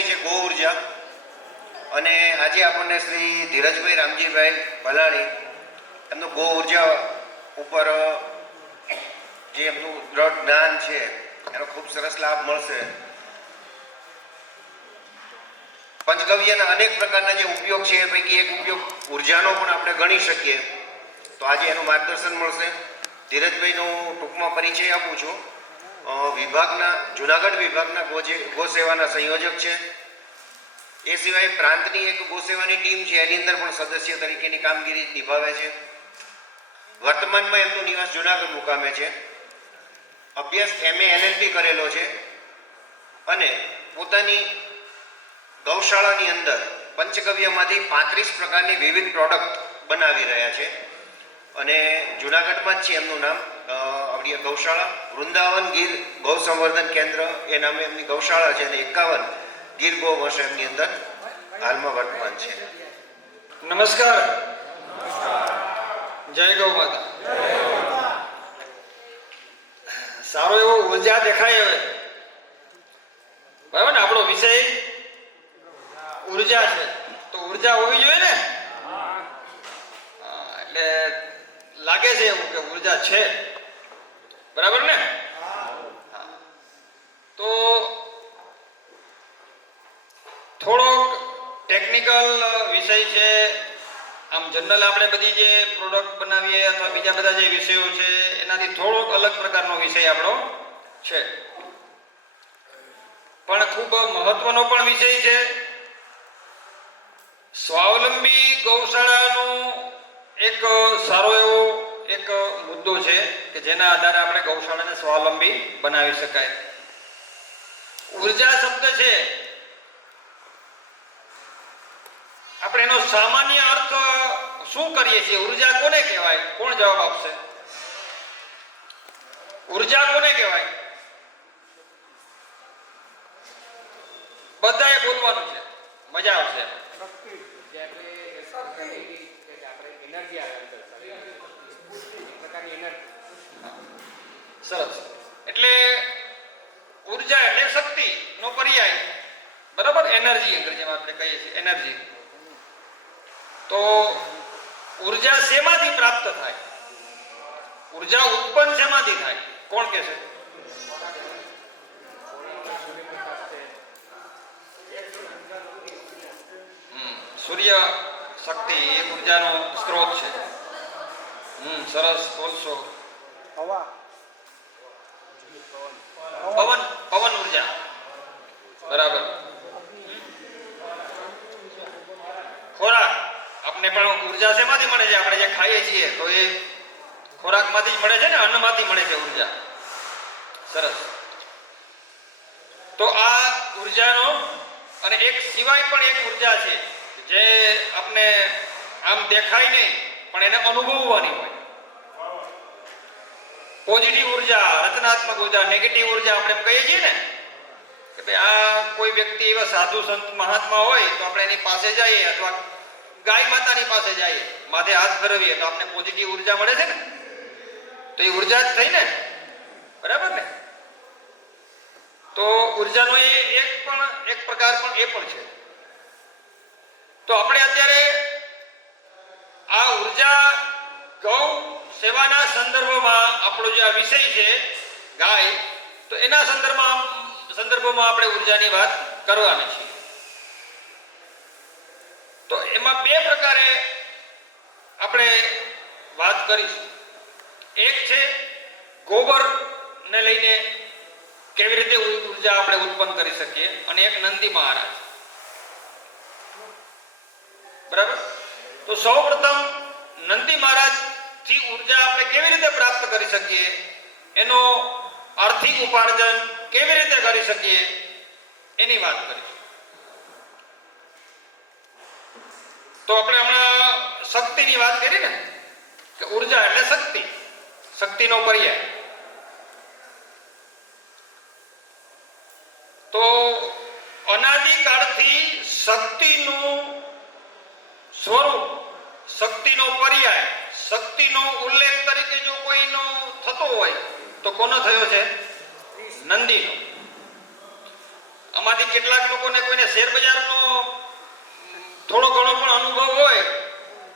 વિષય છે ગૌ ઉર્જા અને આજે આપણને શ્રી ધીરજભાઈ રામજીભાઈ ભલાણી એમનું ગૌ ઉર્જા ઉપર જે એમનું દ્રઢ જ્ઞાન છે એનો ખૂબ સરસ લાભ મળશે. પંચગવ્યના અનેક પ્રકારના જે ઉપયોગ છે એ પૈકી એક ઉપયોગ ઉર્જાનો પણ આપણે ગણી શકીએ, તો આજે એનું માર્ગદર્શન મળશે. ધીરજભાઈનો ટૂંકમાં પરિચય આપું છું. જુનાગઢ વિભાગના ગો સેવાના સંયોજક છે. એ સિવાય પ્રાંતની એક ગો સેવાની ટીમ છે, એની અંદર પણ સદસ્ય તરીકેની કામગીરી નિભાવે છે. વર્તમાનમાં એમનો નિવાસ જુનાગઢ મુકામે છે. અભ્યાસ MA LLB કરેલો છે અને પોતાની ગૌશાળાની અંદર પંચગવ્યમાંથી 35 પ્રકારની વિવિધ પ્રોડક્ટ બનાવી રહ્યા છે અને જુનાગઢમાં જ છે એમનું નામ. આપણી ગૌશાળા વૃંદાવન ગીર ગૌ સંવર્ધન કેન્દ્ર એ નામે એમની ગૌશાળા છે અને 51 ગીર ગૌ વંશ એમની અંદર હાલમાં વર્તમાન છે. નમસ્કાર. જય ગૌ માતા. સારો એવો ઉર્જા દેખાય હવે, બરાબર ને? આપણો વિષય ઉર્જા છે, તો ઉર્જા હોવી જોઈએ ને. એટલે લાગે છે એવું કે ઉર્જા છે, બરાબર ને? તો થોડોક ટેકનિકલ વિષય છે. આમ જનરલ આપણે બધી જે પ્રોડક્ટ બનાવીએ અથવા બીજા બધા જે વિષયો છે એનાથી થોડોક અલગ પ્રકારનો વિષય આપણો છે, પણ ખૂબ મહત્વનો પણ વિષય છે. સ્વાવલંબી ગૌશાળાનો એક સારો એવો એક મુદ્દો છે કે જેના આધારે આપણે ગૌશાળાને સ્વાવલંબી બનાવી શકાય. ઉર્જા શબ્દ છે, આપણે એનો સામાન્ય અર્થ શું કરીએ છીએ? ઉર્જા કોને કહેવાય? કોણ જવાબ આપશે? ઉર્જા કોને કહેવાય? બધાએ બોલવાનું છે, મજા આવશે. સરસ. એટલે ઉર્જા એટલે શક્તિ નો પર્યાય, બરાબર? એનર્જી અંગ્રેજીમાં આપણે કહીએ છીએ એનર્જી. તો ઉર્જા શેમાંથી પ્રાપ્ત થાય? ઉર્જા ઉત્પન્ન શેમાંથી થાય? કોણ કહેશે? સૂર્ય શક્તિ એ ઉર્જાનો સ્ત્રોત છે. સરસ બોલશો. પવન ઉર્જા, બરાબર. ખોરાક, આપણે પણ ઉર્જા શેમાંથી મળે છે? આપણે જે ખાઈએ છીએ તો એ ખોરાકમાંથી જ મળે છે ને, અન્નમાંથી મળે છે ઉર્જા. સરસ. તો આ ઉર્જાનો અને એક સિવાય પણ એક ઉર્જા છે જે આપણે આમ દેખાય નહીં પણ એને અનુભવવાની હોય. પોઝિટિવ ઉર્જા, રચનાત્મક ઉર્જા, નેગેટિવ ઉર્જા આપણે એમ કહીએ છીએ ને કે ભાઈ આ કોઈ વ્યક્તિ એવા સાધુ સંત મહાત્મા હોય તો આપણે એની પાસે જઈએ અથવા ગાય માતાની પાસે જઈએ, માથે હાથ ફેરવીએ તો આપણે પોઝિટિવ ઉર્જા મળે છે ને. તો એ ઉર્જા જ થઈ ને, બરાબર ને? તો ઉર્જાનો એ એક પ્રકાર પણ એ પણ છે. તો આપણે અત્યારે આ ઉર્જા ગૌ સેવાના સંદર્ભમાં આપણો જે આ વિષય છે ગાય, તો એના સંદર્ભમાં આપણે ઉર્જાની વાત કરવાની છે. તો એમાં બે પ્રકારે આપણે વાત કરીશું. એક છે ગોબર ને લઈને કેવી રીતે ઉર્જા આપણે ઉત્પન્ન કરી શકીએ, અને એક નંદી મહારાજ, બરાબર? તો સૌપ્રથમ નંદી મહારાજ થી ઉર્જા આપણે કેવી રીતે પ્રાપ્ત કરી શકીએ, એનો આર્થિક ઉપાર્જન કેવી રીતે કરી શકીએ એની વાત કરીશું. તો આપણે હમણાં શક્તિની વાત કરી ને કે ઉર્જા એટલે શક્તિ, શક્તિનો પર્યાય. તો અનાદિકાળથી શક્તિનું સ્વરૂપ, શક્તિનો પર્યાય, શક્તિનો ઉલ્લેખ તરીકે જો કોઈનો થતો હોય તો કોનો થયો છે? નંદીનો. આમાંથી કેટલાક લોકોને કોઈને શેર બજારનો થોડો ઘણો પણ અનુભવ હોય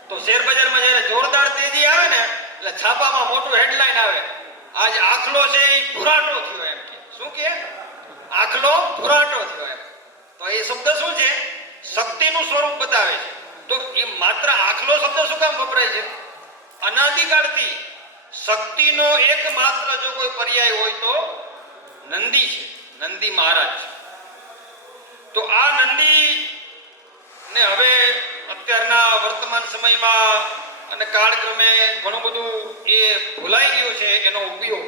તો શેર બજારમાં જ્યારે જોરદાર તેજી આવે ને એટલે છાપામાં મોટું હેડલાઈન આવે, આજ આખલો છે એ ભુરાટો થયો એમ કે. શું કે આખલો ભુરાટો થયો એમ. તો એ શબ્દ શું છે? શક્તિનું સ્વરૂપ બતાવે છે. તો એ માત્ર આખલો શબ્દ શું કામ વપરાય છે? અનાદિકાળથી શક્તિનો એકમાત્ર જો કોઈ પર્યાય હોય તો નંદી છે, નંદી મહારાજ છે. તો આ નંદી ને હવે અત્યારના વર્તમાન સમયમાં અને કાળક્રમે ઘણું બધું એ ભૂલાઈ ગયું છે એનો ઉપયોગ,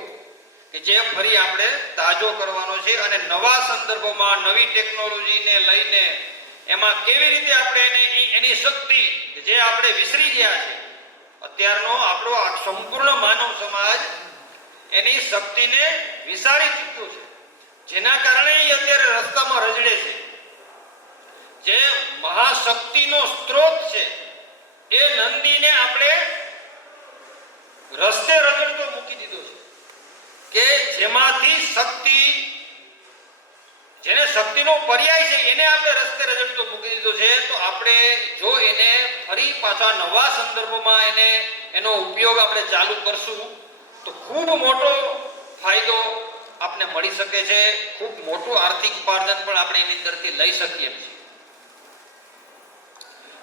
કે જે ફરી આપણે તાજો કરવાનો છે અને નવા સંદર્ભમાં નવી ટેકનોલોજીને લઈને એમાં કેવી રીતે આપણે એની શક્તિ જે આપણે વિસરી ગયા છે, અત્યારનો આપણો આ સંપૂર્ણ માનવ સમાજ એની શક્તિને વિસારી ચૂક્યો છે, જેના કારણે અત્યારે રસ્તામાં રજડે છે. જે મહાશક્તિનો સ્ત્રોત છે એ નંદીને આપણે રસ્તે રજડતો મૂકી દીધો છે, કે જેમાંથી શક્તિ, જેને શક્તિનો પર્યાય છે એને આપણે રસ્તે રજડતો મૂકી દીધો છે. તો આપણે જો એને ફરી પાછા નવા સંદર્ભમાં એનો ઉપયોગ આપણે ચાલુ કરશું તો ખૂબ મોટો ફાયદો આપને મળી શકે છે, ખૂબ મોટું આર્થિક ઉપાર્જન પણ આપણે એની અંદરથી લઈ શકીએ છીએ.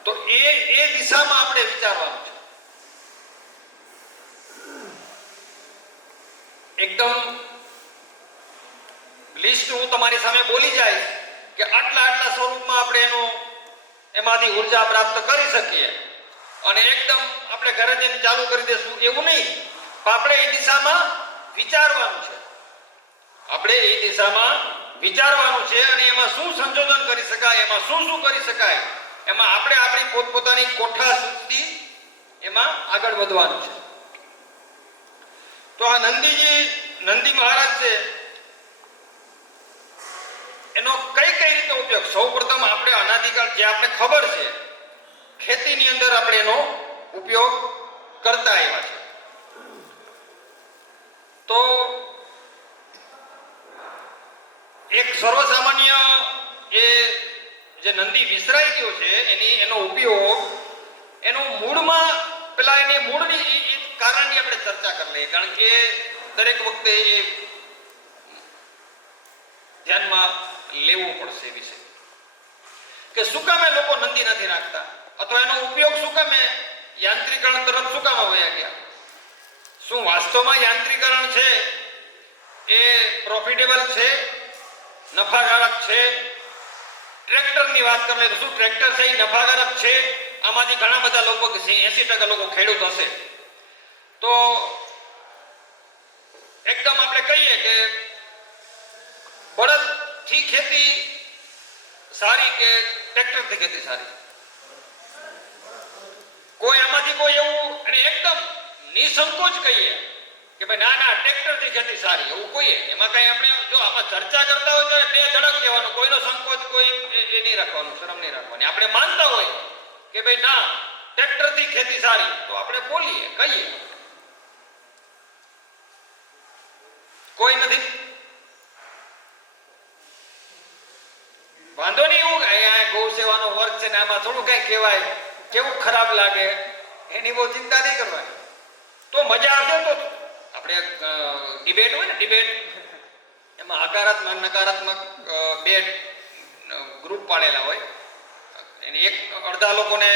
તો એ દિશામાં આપણે વિચારવાનું છે. એકદમ લિસ્ટ હું તમારી સામે બોલી જાય કે આટલા સ્વરૂપમાં આપણે એમાંથી ઉર્જા પ્રાપ્ત કરી શકીએ અને એકદમ આપણે ઘરે જઈને ચાલુ કરી દેશું એવું નહીં. આપણે એ દિશામાં વિચારવાનું છે, આપણે એ દિશામાં વિચારવાનું છે અને એમાં શું સંશોધન કરી શકાય, એમાં શું કરી શકાય, એમાં આપણે આપણી પોતપોતાની કોઠા સુધી એમાં આગળ વધવાનું છે. તો આ નંદી મહારાજ છે એનો કઈ રીતે ઉપયોગ? સૌપ્રથમ આપણે અનાદિકાળ જે આપણે ખબર છે ખેતીની અંદર આપણે એનો ઉપયોગ કરતા આવ્યા છે. તો એક સર્વસામાન્ય એ જે નંદી વિસરાઈ ગયો છે એનો ઉપયોગ એનું મૂળમાં પેલા એની મૂળની કારણની આપણે ચર્ચા કરી લઈએ, કારણ કે દરેક વખતે એ ધ્યાનમાં લેવું પડશે વિશે કે શું કામે લોકો નંદી નથી રાખતા અથવા એનો ઉપયોગ શું કામે યાંત્રિકરણ તરફ શું કામ વયા ગયા? શું વાસ્તવમાં યાંત્રિકરણ છે એ પ્રોફિટેબલ છે, નફાકારક છે? ટ્રેક્ટરની વાત કરીએ તો શું ટ્રેક્ટર છે એ નફાકારક છે? આમાંથી ઘણા બધા લોકો 80% લોકો ખેડૂત હશે તો એકદમ આપણે કહીએ કે બળદથી ખેતી સારી કે ટ્રેક્ટરથી ખેતી સારી? કોઈ આમાંથી કોઈ એવું અને એકદમ નિસંકોચ કહીએ કે ભાઈ ના ટ્રેક્ટરથી ખેતી સારી એવું કહીએ? એમાં કઈ આપણે જો આમાં ચર્ચા કરતા હોય તો બે ધડક કહેવાનું, કોઈનો સંકોચ કોઈ એ નહીં રાખવાનું, શરમ નહીં રાખવાની. આપણે માનતા હોય કે ભાઈ ના ટ્રેક્ટરથી ખેતી સારી તો આપણે બોલીએ, કહીએ. કોઈ નથી? વાંધો નહીં, એવું અહીંયા ગૌ સેવાનો વર્ગ છે ને આમાં થોડું કઈ કહેવાય, કેવું ખરાબ લાગે એની બહુ ચિંતા નહીં કરવાની. તો મજા આવશે. તો આપણે ડિબેટ હોય ને, ડિબેટ એમાં હકારાત્મક નકારાત્મક બે ગ્રુપ પાડેલા હોય. એક અડધા લોકોને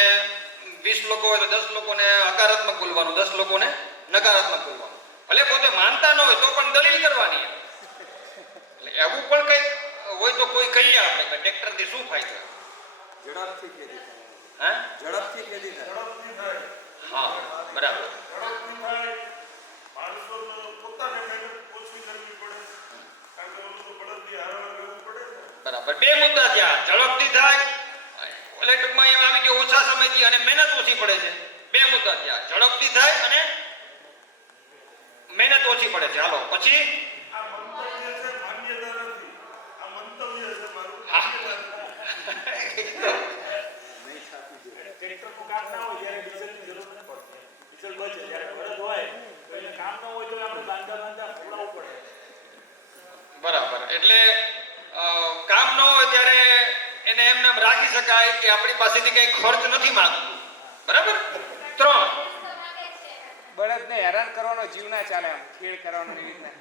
20 લોકો હોય તો 10 લોકોને હકારાત્મક બોલવાનું, 10 લોકોને નકારાત્મક બોલવાનું. ભલે પોતે માનતા ન હોય તો પણ દલીલ કરવાની. એટલે એવું પણ કઈ હોય તો કોઈ કહીએ આપણે કે ટ્રેક્ટરથી શું ફાયદો? ઝડપથી ખેતી થાય. હા, ઝડપથી ખેતી થાય. હા, બરાબર. બરાબર, બે મુદ્દા થયા. ઝડપથી થાય એટલે ટૂંકમાં એમ આવી કે ઓછા સમયથી અને મહેનત ઓછી પડે છે. બે મુદ્દા થયા, ઝડપથી થાય અને મહેનત ઓછી પડે છે. હાલો પછી બરાબર. એટલે કામ ન રાખી શકાય કે આપણી પાસેથી કંઈ ખર્ચ નથી માંગતું. બરાબર? 3 બળદને હેરાન કરવાનો જીવ ના ચાલે, આમ ખેડ કરવાનો એવી રીતના.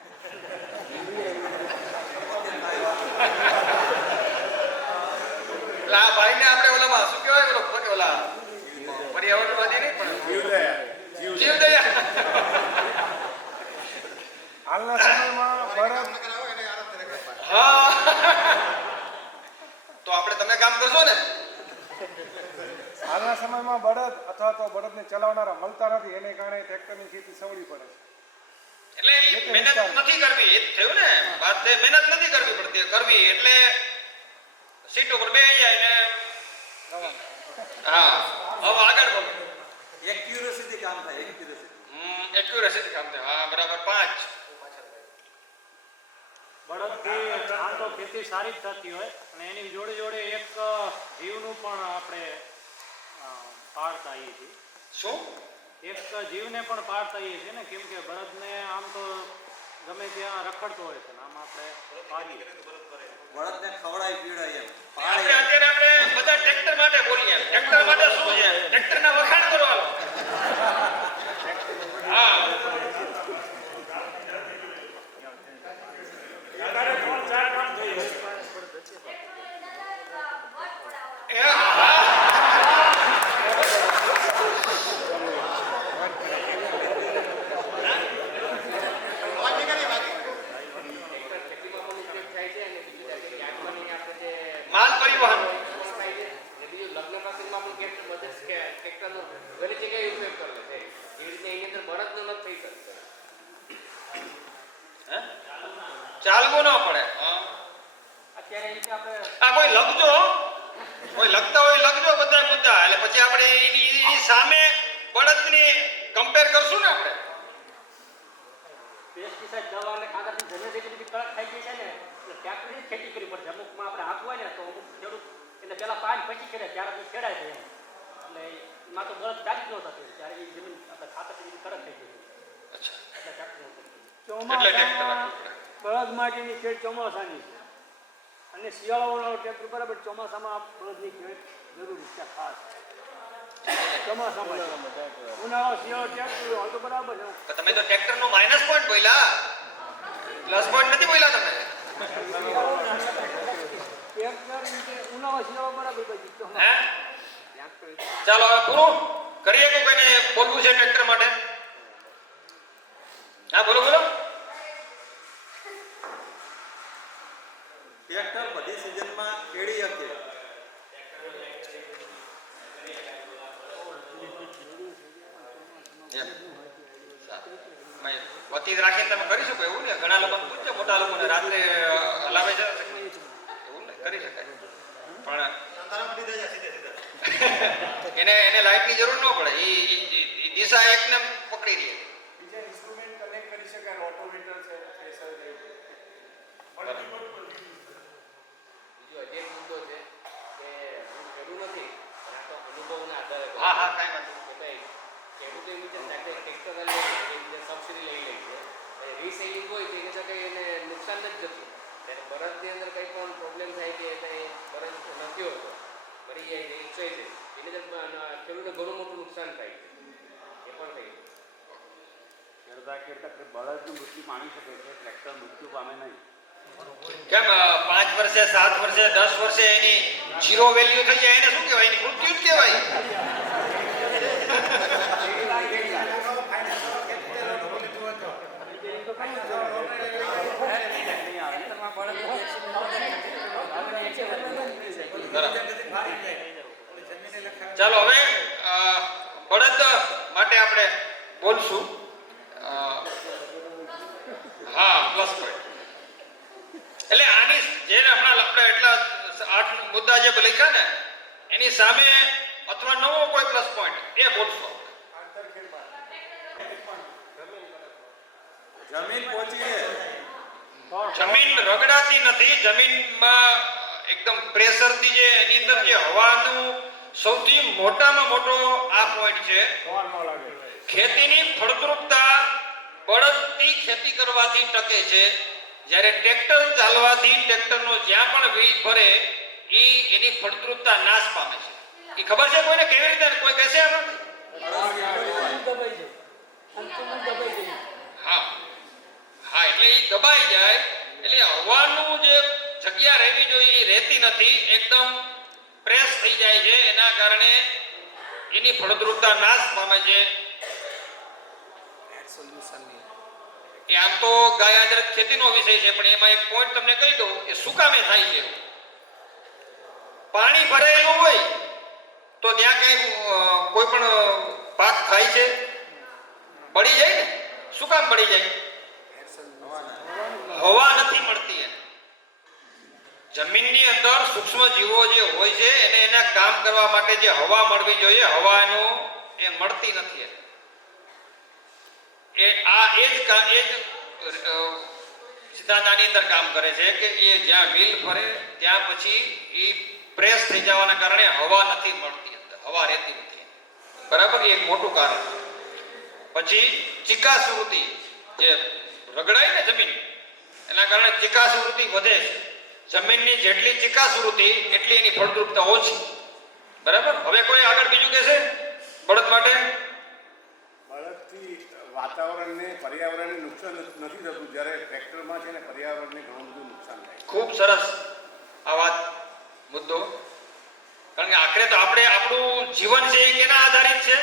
એટલે આ ભાઈને આપણે ઓલામાં શું કહેવાય, ઓલા પર્યાવરણવાદી નહીં પણ જીવદયા. હાલના સમયમાં બળદ હા તો આપણે તમે કામ કરશો ને. હાલના સમયમાં બળદ અથવા તો બળદને ચલાવનારા મળતા નથી, એને કારણે ટ્રેક્ટરની ખેતી સવડી પડે છે. એટલે ઈ મહેનત નથી કરવી, એ જ થયું ને વાત. મહેનત નથી કરવી પડતી, કરવી એટલે સીટ ઉપર બેસી જાય ને. હા હવે આગળ બોલો. એક્યુરેસીથી કામ થાય, એક્યુરેસી. એક્યુરેસી કામ છે. હા બરાબર. 5 બળદથી આમ તો ખેતી સારી જ થતી હોય અને એની જોડે જોડે એક જીવનું પણ આપણે પાળતા આવીએ છીએ. શું? એક જીવને પણ પાળતા આવીએ છીએ ને, કેમ કે બળદને આમ તો ગમે ત્યાં રખડતો હોય છે ને આમ આપણે પાડીએ. બળદને ખવડાવી પીવડાવી એમ આપણે અત્યારે આપણે બધા ટ્રેક્ટર માટે બોલીએ. ટ્રેક્ટર માટે શું છે? ટ્રેક્ટરના વખાણ કરો હાલો. હા માલ પરિવહન. ચાલવું ન પડે. આ કોઈ લખજો, કોઈ લખતા હોય લખજો બધા મુદ્દા, એટલે પછી આપણે એની સામે બળદની કમ્પેર કરશું ને આપણે. પેસ્ટિસાઇડ દવા અને ખાતરની જમીન જેટલી બધી કડક થઈ ગઈ છે ને એટલે ટ્રેક્ટરની જ ખેતી કરવી પડશે. અમુકમાં આપણે હાથ હોય ને તો અમુક ખેડૂત એટલે પહેલા પાંચ પછી ખેડે ત્યારે તો ખેડાય છે એમ. એટલે એમાં તો બળદ ચાલી જ ન થતું ત્યારે એ જમીન આપણે ખાતરની જેટલી કડક થઈ ગઈ અચ્છા. એટલે ટ્રેક્ટર એટલે ટ્રેક્ટર બળદ માટેની ખેડ ચોમાસાની છે અને શિયાળાવાળો ટ્રેક્ટર બરાબર ચોમાસામાં બળદની ખેડ જરૂરી છે ખાસ. ચોમાસામાં ઉનાળો શિયાળો ટ્રેક્ટર હોય તો બરાબર છે. તો તમે તો ટ્રેક્ટરનો માઇનસ પોઈન્ટ બોલ્યા, પ્લસ પોઈન્ટ નથી બોલ્યા તમે. ઉનાળો શિયાળો બરાબર પછી હે ચાલો હવે પૂરું કરીએ. તો કોઈને બોલવું છે ટ્રેક્ટર માટે? હા બોલો બોલો. ટ્રેક્ટર બધી સિઝનમાં ખેડી શકે. વતી રાખીને તમે કરી શકો એવું ને? ઘણા લોકો પૂછે, મોટા લોકોને રાત્રે હલાવે છે એવું ને કરી શકાય, પણ એને લાઇટની જરૂર ન પડે. એ દિશા એકને પકડી દે. બીજા ઇન્સ્ટ્રુમેન્ટ કનેક્ટ કરી શકાય, રોટોવેટર છે, થ્રેશર છે. બીજો હજી એક મુદ્દો છે કે હું ખેડૂત નથી પણ આ તો અનુભવના આધારે કહું હા હા છું કાંઈ વાંધો કે ભાઈ ખેડૂતો એમ વિચાર કે ટ્રેક્ટર લઈ સબસિડી લઈ લે છે, રીસેલિંગ હોય તો એને તો કંઈ એને નુકસાન નથી જતું. ત્યારે બળદની અંદર કંઈ પણ પ્રોબ્લેમ થાય કે એને બળદ નથી હોતો, મરી જાય છે, ઈચ્છાય છે, એને તો ખેડૂતને ઘણું મોટું નુકસાન થાય છે. એ પણ થઈ ખેડતા બળદનું મૃત્યુ પામી શકે છે, ટ્રેક્ટર મૃત્યુ પામે નહીં. કેમ 5 વર્ષે 7 વર્ષે 10 વર્ષે એની ઝીરો વેલ્યુ થઈ જાય એને શું કહેવાય? એની મૃત્યુ જ કહેવાય. ચાલો હવે બળદ માટે આપણે બોલશું. હા પ્લસ પોઈન્ટ એટલે આની જે હમણાં આપણે એટલા 8 મુદ્દા જે લખ્યા ને એની સામે અથવા નવો કોઈ પ્લસ પોઈન્ટ એ બોલશો. જમીન પહોંચી જમીન રગડાતી નથી. જમીનમાં એકદમ પ્રેશરથી જે એની અંદર જે હવાનું સૌથી મોટામાં મોટો આ પોઈન્ટ છે. ખેતીની ફળદ્રુપતા બળદથી ખેતી કરવાથી ટકે છે, જ્યારે ટ્રેક્ટર ચાલવાથી ટ્રેક્ટરનો જ્યાં પણ વ્હીલ ફરે એની ફળદ્રુપતા નાશ પામે છે. એ ખબર છે કોઈને? કેવી રીતે? કોઈ કહેશે આમાં? હા હા, એટલે એ દબાઈ જાય એટલે હવાનું જે જગ્યા રહેવી જોઈએ એ રહેતી નથી, એકદમ પ્રેસ થઈ જાય છે. એના કારણે એની ફળદ્રુપતા નાશ પામે છે. એ આમ તો ગાય આધારિત ખેતીનો વિષય છે, પણ એમાં એક પોઈન્ટ તમને કહી દઉં, એ શું કામે થાય છે? પાણી ભરાયેલું હોય તો ત્યાં કઈ કોઈ પણ પાક થાય છે? બળી જાય ને. શું કામ બળી જાય? હવા નથી મળતી એમ. જમીનની અંદર સૂક્ષ્મ જીવો જે હોય છે એને એના કામ કરવા માટે જે હવા મળવી જોઈએ, હવા એનું એ મળતી નથી એમ. એ જ સિદ્ધાંત આની અંદર કામ કરે છે કે એ જ્યાં વ્હીલ ફરે ત્યાં પછી એ પ્રેસ થઈ જવાના કારણે હવા નથી મળતી, અંદર હવા રહેતી નથી. બરાબર, એ એક મોટું કારણ. પછી ચિકાસવૃત્તિ, જે રગડાય ને જમીન, એના કારણે ચિકાસવૃત્તિ વધે છે. જમીનની જેટલી ચિકાસવૃત્તિ એટલી એની ફળદ્રુપતા ઓછી. બરાબર. હવે કોઈ આગળ બીજું કહેશે બળદ માટે? બળદથી વાતાવરણને પર્યાવરણને નુકસાન નથી થતું, જ્યારે ટ્રેક્ટરમાં છે ને પર્યાવરણને ઘણું બધું નુકસાન થાય. ખૂબ સરસ આ વાત, મુદ્દો. કારણ કે આખરે તો આપણું જીવન છે એ કેના આધારિત છે?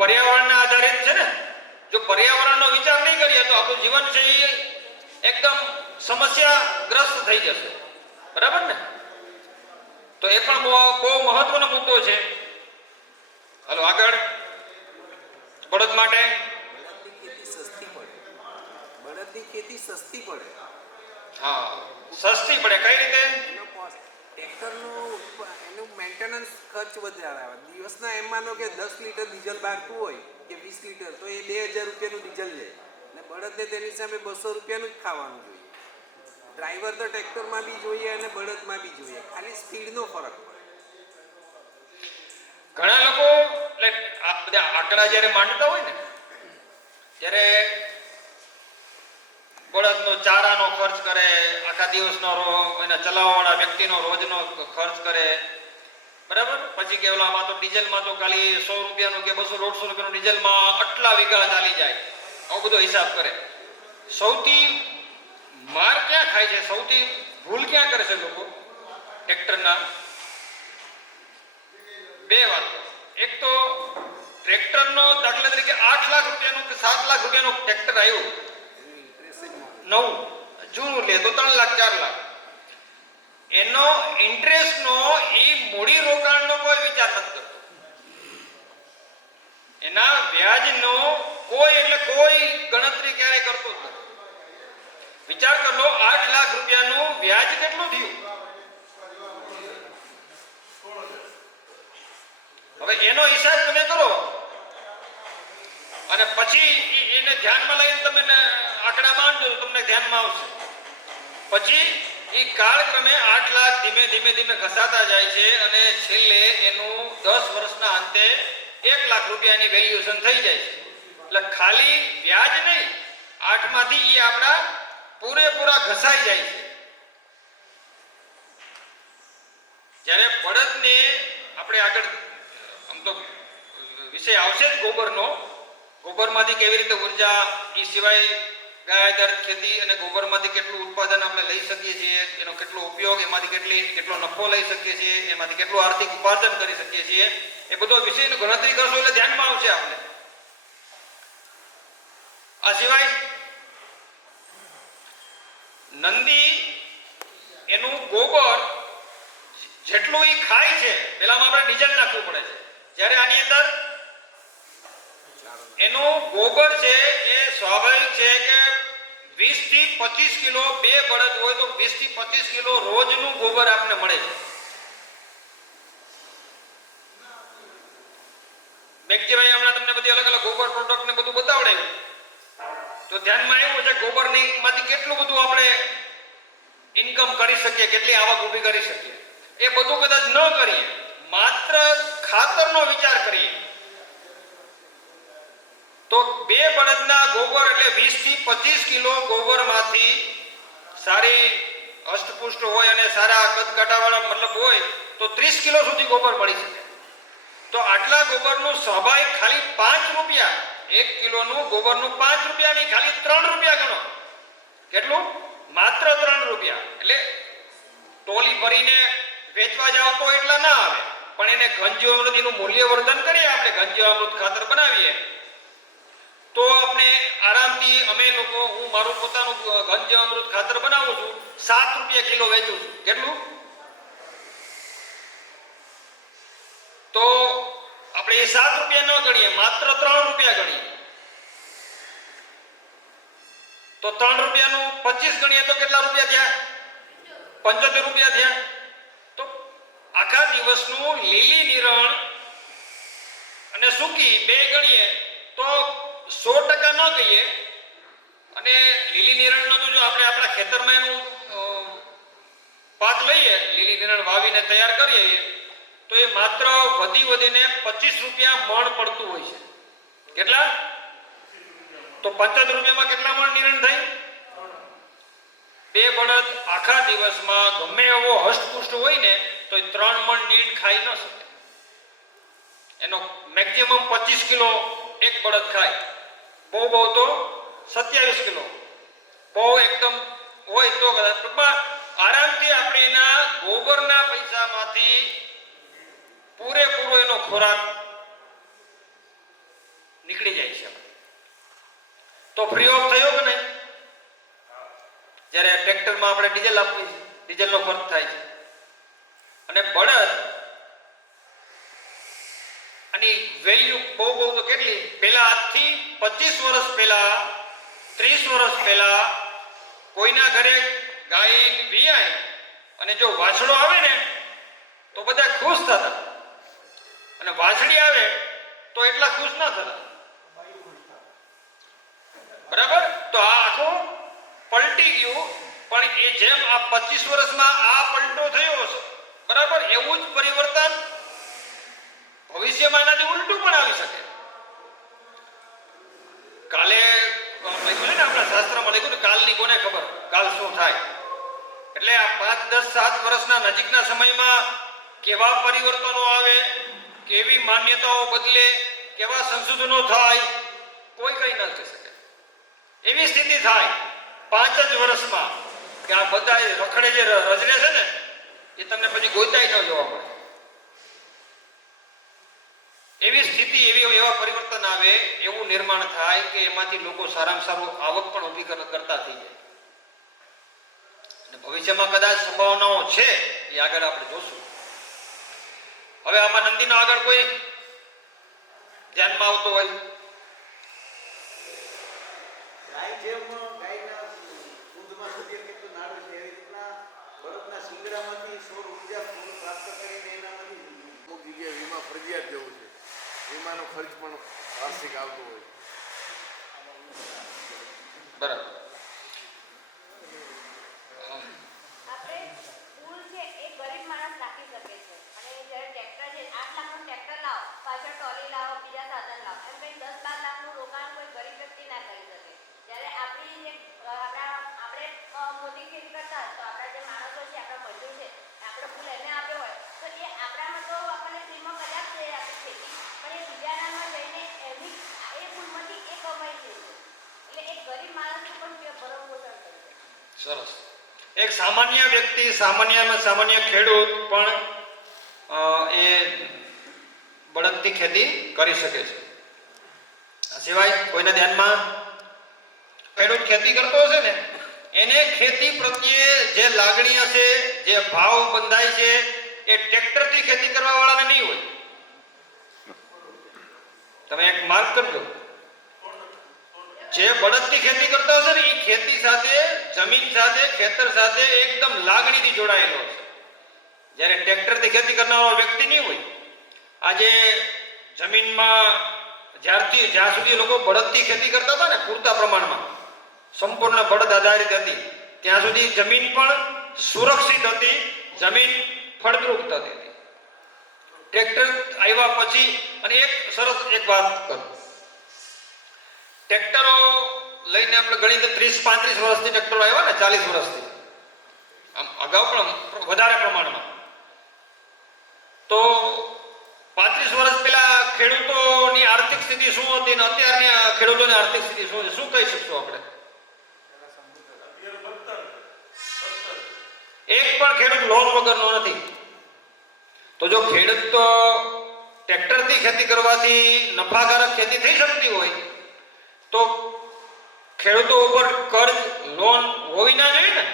પર્યાવરણના આધારિત છે ને. જો પર્યાવરણનો વિચાર નહીં કરીએ તો આપણું જીવન છે એ એકદમ સમસ્યાગ્રસ્ત થઈ જશે. બરાબર ને? તો એ પણ બહુ મહત્વનો મુદ્દો છે. હાલો આગળ. બળદ માટે બળદની ખેતી સસ્તી પડે. હા, સસ્તી પડે. કઈ રીતે? એનું મેન્ટેનન્સ ખર્ચ વધારે આવે. દિવસના એમ માનો કે 10 લીટર ડીઝલ બાળતું હોય કે 20 લીટર, તો એ 2000 રૂપિયાનું ડીઝલ લે અને બળદને તેની સામે 200 રૂપિયાનું જ ખાવાનું જોઈએ. ડ્રાઈવર તો ટ્રેક્ટરમાં બી જોઈએ અને બળદમાં બી જોઈએ, ખાલી સ્પીડનો ફરક પડે. ઘણા લોકો આ બધા આંકડા જ્યારે માંડતા હોય ને ત્યારે બળદનો ચારાનો ખર્ચ કરે, આખા દિવસનો એના ચલાવવાવાળા વ્યક્તિનો રોજનો ખર્ચ કરે. બરાબર. પછી કે ઓલામાં તો ડીઝલમાં તો ખાલી 100 રૂપિયાનું કે 200-150 રૂપિયાનું ડીઝલમાં આટલા વીઘા ચાલી જાય, આવો બધો હિસાબ કરે. સૌથી માર ક્યાં ખાય છે? સૌથી ભૂલ ક્યાં કરે છે લોકો ટ્રેક્ટરના? બે વાત. એક તો ટ્રેક્ટરનો દાખલા તરીકે 8 લાખ રૂપિયાનું કે 7 લાખ રૂપિયાનું ટ્રેક્ટર આવ્યું નવું, જૂનું લે તો 3 લાખ 4 લાખ. એનો ઇન્ટરેસ્ટનો એ મૂડી રોકાણનો કોઈ વિચાર નથી કરતો. એના વ્યાજનો કોઈ ગણતરી ક્યારેય કરતો જ નથી. વિચાર કરો, 8 લાખ રૂપિયાનું વ્યાજ કેટલું થયું? હવે એનો હિસાબ તમે કરો અને પછી એને ધ્યાનમાં લઈને તમે આંકડા માંડજો તો તમને ધ્યાનમાં આવશે. પછી એ કાળક્રમે 8 લાખ ધીમે ધીમે ઘસાતા જાય છે અને છેલ્લે એનું 10 વર્ષના અંતે 1 લાખ રૂપિયાની વેલ્યુએશન થઈ જાય છે. એટલે ખાલી વ્યાજ નહીં, 8 માંથી એ આપણા પૂરેપૂરા ઘસાઈ જાય છે. જ્યારે બળદને આપણે આગળ આમ તો વિષય આવશે જ ગોબરનો, ગોબરમાંથી કેવી રીતે ઉર્જા, એ સિવાય ગાય આધારિત ખેતી અને ગોબરમાંથી કેટલું ઉત્પાદન આપણે લઈ શકીએ છીએ, એનો કેટલો ઉપયોગ, એમાંથી કેટલો નફો લઈ શકીએ છીએ, એમાંથી કેટલું આર્થિક ઉપાર્જન કરી શકીએ છીએ, એ બધો વિષયની ગણતરી કરશો એટલે ધ્યાનમાં આવશે આપણે. આ સિવાય નંદી એનું ગોબર જેટલું એ ખાય છે, પેલામાં આપણે ડીઝલ નાખવું પડે છે, જ્યારે આની અંદર એનું ગોબર છે એ સ્વાભાવિક છે કે 20 થી 25 કિલો, 2 બળદ હોય તો 20 થી 25 કિલો રોજનું ગોબર આપણને મળે છે. બેગજીભાઈ હમણાં તમને બધી અલગ અલગ ગોબર પ્રોડક્ટ ને બધું બતાવડાવ્યું તો ધ્યાનમાં આવ્યું છે ગોબરની માંથી કેટલું બધું આપણે ઇન્કમ કરી શકીએ, કેટલી આવક ઊભી કરી શકીએ. એ બધું કદાચ ન કરીએ, માત્ર ખાતરનો વિચાર કરીએ તો 2 બળદના ગોબર એટલે 20 થી 25 કિલો ગોબરમાંથી સારી અષ્ટપુષ્ટ હોય અને સારા કદ કાંટાવાળા મતલબ હોય તો 30 કિલો સુધી ગોબર મળી શકે. તો આટલા ગોબરનું સ્વાભાવિક ખાલી 5 રૂપિયા, 1 કિલોનું ગોબરનું 5 રૂપિયાની ખાલી 3 રૂપિયા ગણો. કેટલું? માત્ર 3 રૂપિયા. એટલે ટોલી ભરીને વેચવા જાવ તો એટલા ના આવે, પણ એને ઘનજીવામૃતનું મૂલ્યવર્ધન કરીએ, આપણે ઘનજીવામૃત ખાતર બનાવીએ તો આપણે આરામથી, અમે લોકો, હું મારું પોતાનું ઘનજીવામૃત ખાતર બનાવું છું, 7 રૂપિયા કિલો વેચું છું. કેટલું? તો આપણે એ 7 રૂપિયા ન ગણીએ, માત્ર 3 રૂપિયા ગણીએ તો 3 રૂપિયાનું 25 ગણીએ તો કેટલા રૂપિયા થયા? 75 રૂપિયા થયા. તો આખા દિવસનું લીલી નિરણ અને સૂકી બે ગણીએ તો 100% ન કહીએ, અને લીલી નિરણનો તો જો આપણે આપણા ખેતરમાં એનું પાક લઈએ, લીલી નિરણ વાવીને તૈયાર કરીએ તો એ માત્ર વધીને 25 રૂપિયા મણ પડતું હોય છે. કેટલા? તો 75 રૂપિયામાં કેટલા મણ નિરણ થાય? 2 બળદ આખા દિવસમાં ગમે એવો હષ્ટપુષ્ટ હોય ને તો 3 મણ નીણ ખાઈ ન શકે. એનો મેક્સિમમ 25 કિલો એક બળદ ખાય, બહુ તો 27 કિલો, બહુ એકદમ હોય તો ટૂંકમાં આરામથી આપણે એના ગોબરના પૈસામાંથી પૂરેપૂરો એનો ખોરાક નીકળી જાય છે. તો ફ્રી ઓફ થયો કે નહીં? જ્યારે ટ્રેક્ટરમાં આપણે ડીઝલ આપીએ છીએ, ડીઝલનો ખર્ચ થાય છે, અને બળદ આની વેલ્યુ બહુ તો કેટલી? પહેલા આજથી 25 વર્ષ પહેલા, 30 વર્ષ પહેલા કોઈના ઘરે ગાય વિયાય અને જો વાછડો આવે ને તો બધા ખુશ થતા, અને વાછડી આવે તો એટલા ખુશ ના થતા. બરાબર? તો આ આખું પલટી ગયું. પણ એ જેમ આ 25 વર્ષમાં આ પલટો થયો છે, બરાબર, એવું જ પરિવર્તન ભવિષ્યમાં એનાથી ઉલટું પણ આવી શકે. કાલે લખ્યું ને આપણા શાસ્ત્રમાં લખ્યું ને, કાલની કોને ખબર, કાલ શું થાય. એટલે આ 5, 10, 7 વર્ષના નજીકના સમયમાં કેવા પરિવર્તનો આવે, કેવી માન્યતાઓ બદલે, કેવા સંશોધનો થાય, કોઈ કઈ ન કહી શકે. એવી સ્થિતિ થાય 5 જ વર્ષમાં કે આ બધા રખડે જે રજડે છે ને એ તમને પછી ગોતાય ન જોવા મળે. એવી સ્થિતિ, એવા પરિવર્તન આવે, એવું નિર્માણ થાય કે એમાંથી લોકો સારામાં સારું આવક પણ ઊભી કરતા થઈ જાય. અને ભવિષ્યમાં કદાચ સંભાવનાઓ છે, એ આગળ આપણે જોશું. હવે આમાં નંદીનો આગળ કોઈ ધ્યાનમાં આવતો હોય? ગાય જેમ ગાયના દૂધમાં સૂર્ય કેટલું નાડું છે, એવી રીતના બળદના શિંગડામાંથી સૌર ઉર્જા પ્રાપ્ત કરીને એનામાંથી અમુક જગ્યાએ વીમા ફરજિયાત જેવું છે, વીમાનો ખર્ચ પણ વાર્ષિક આવતો હોય. બરાબર. આપણે પુલ છે એ ગરીબ માણસ નાખી શકે છે, અને જ્યારે ટ્રેક્ટર છે 8 લાખનું ટ્રેક્ટર લાવો, પાછળ ટ્રોલી લાવો, બીજા સાધન લાવો, એમ કંઈ 10-12 લાખનું રોકાણ કોઈ ગરીબ વ્યક્તિ ના કરી શકે. જ્યારે આપણી જે આપણે મોટી ખેતી કરતા તો આપણા જે માણસો છે, આપણા મજૂર છે, આપણે પુલ એને આપ્યો હોય તો એ આપણામાં તો આપણને ફ્રીમાં કર્યા છે આપણી ખેતી, પણ એ બીજાનામાં જઈને એની એ પુલમાંથી એ કમાઈ લે છે. એટલે એક ગરીબ માણસનું પણ ભરણ પોષણ કરે છે. સરસ. એક સામાન્ય વ્યક્તિ, સામાન્ય ખેડૂત પણ એ બળદથી ખેતી કરી શકે છે. આ સિવાય કોઈના ધ્યાનમાં? ખેડૂત ખેતી કરતો હશે ને એને ખેતી પ્રત્યે જે લાગણી હશે, જે ભાવ બંધાય છે, એ ટ્રેક્ટરથી ખેતી કરવા વાળાને નહીં હોય. તમે એક માર્ક કરજો. જે બળદથી ખેતી કરતા હશે ને એ ખેતી સાથે, જમીન સાથે, ખેતર સાથે એકદમ લાગણીથી જોડાયેલો છે. જ્યારે ટ્રેક્ટરથી ખેતી કરનારો વ્યક્તિ નહીં હોય. આજે જમીનમાં જ્યાં સુધી લોકો બળદથી ખેતી કરતા હતા ને પૂરતા પ્રમાણમાં, સંપૂર્ણ બળદ આધારિત હતી, ત્યાં સુધી જમીન પણ સુરક્ષિત હતી, જમીન ફળદ્રુપ થતી હતી. ટ્રેક્ટર આવ્યા પછી, અને એક સરસ એક વાત કરું, ટ્રેક્ટરો લઈને આપણે ગણી 30-35 વર્ષથી ટ્રેક્ટરો આવ્યા ને, 40 વર્ષથી. આમ અગાઉ પણ વધારે પ્રમાણમાં. તો 35 વર્ષ પહેલા ખેડૂતોની આર્થિક સ્થિતિ શું હતી અને અત્યારની ખેડૂતોની આર્થિક સ્થિતિ શું છે, શું કહી શકશો આપણે? એક પણ ખેડૂત લોન વગરનો નથી. તો જો ખેડૂત તો ટ્રેક્ટરથી ખેતી કરવાથી નફાકારક ખેતી થઈ શકતી હોય તો ખેડૂતો ઉપર કર્જ લોન હોવી ના જોઈએ ને?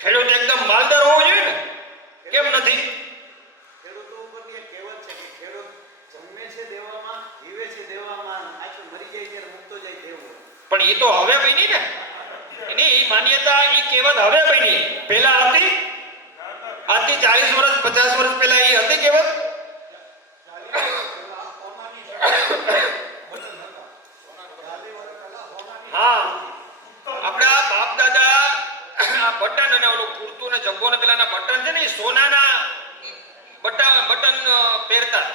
ખેડૂત એકદમ માલદાર હોવો જોઈએ ને? કેમ નથી? ખેડૂતો ઉપરની એક કહેવત છે કે ખેડૂત જન્મે છે દેવામાં, જીવે છે દેવામાં, આખું મરી જાય ત્યારે મુક્તો જાય દેવું. પણ એ તો હવે બની ને, એની માન્યતા એ કહેવત હવે બની. પહેલા હતી? આજથી 40 વર્ષ 50 વર્ષ પહેલા એ હતી કહેવત? હા, આપણા બાપ દાદા આ બટન અને ઓલું કુર્તું ને જબ્બો ને પેલાના બટન છે ને એ સોનાના બટન પહેરતા.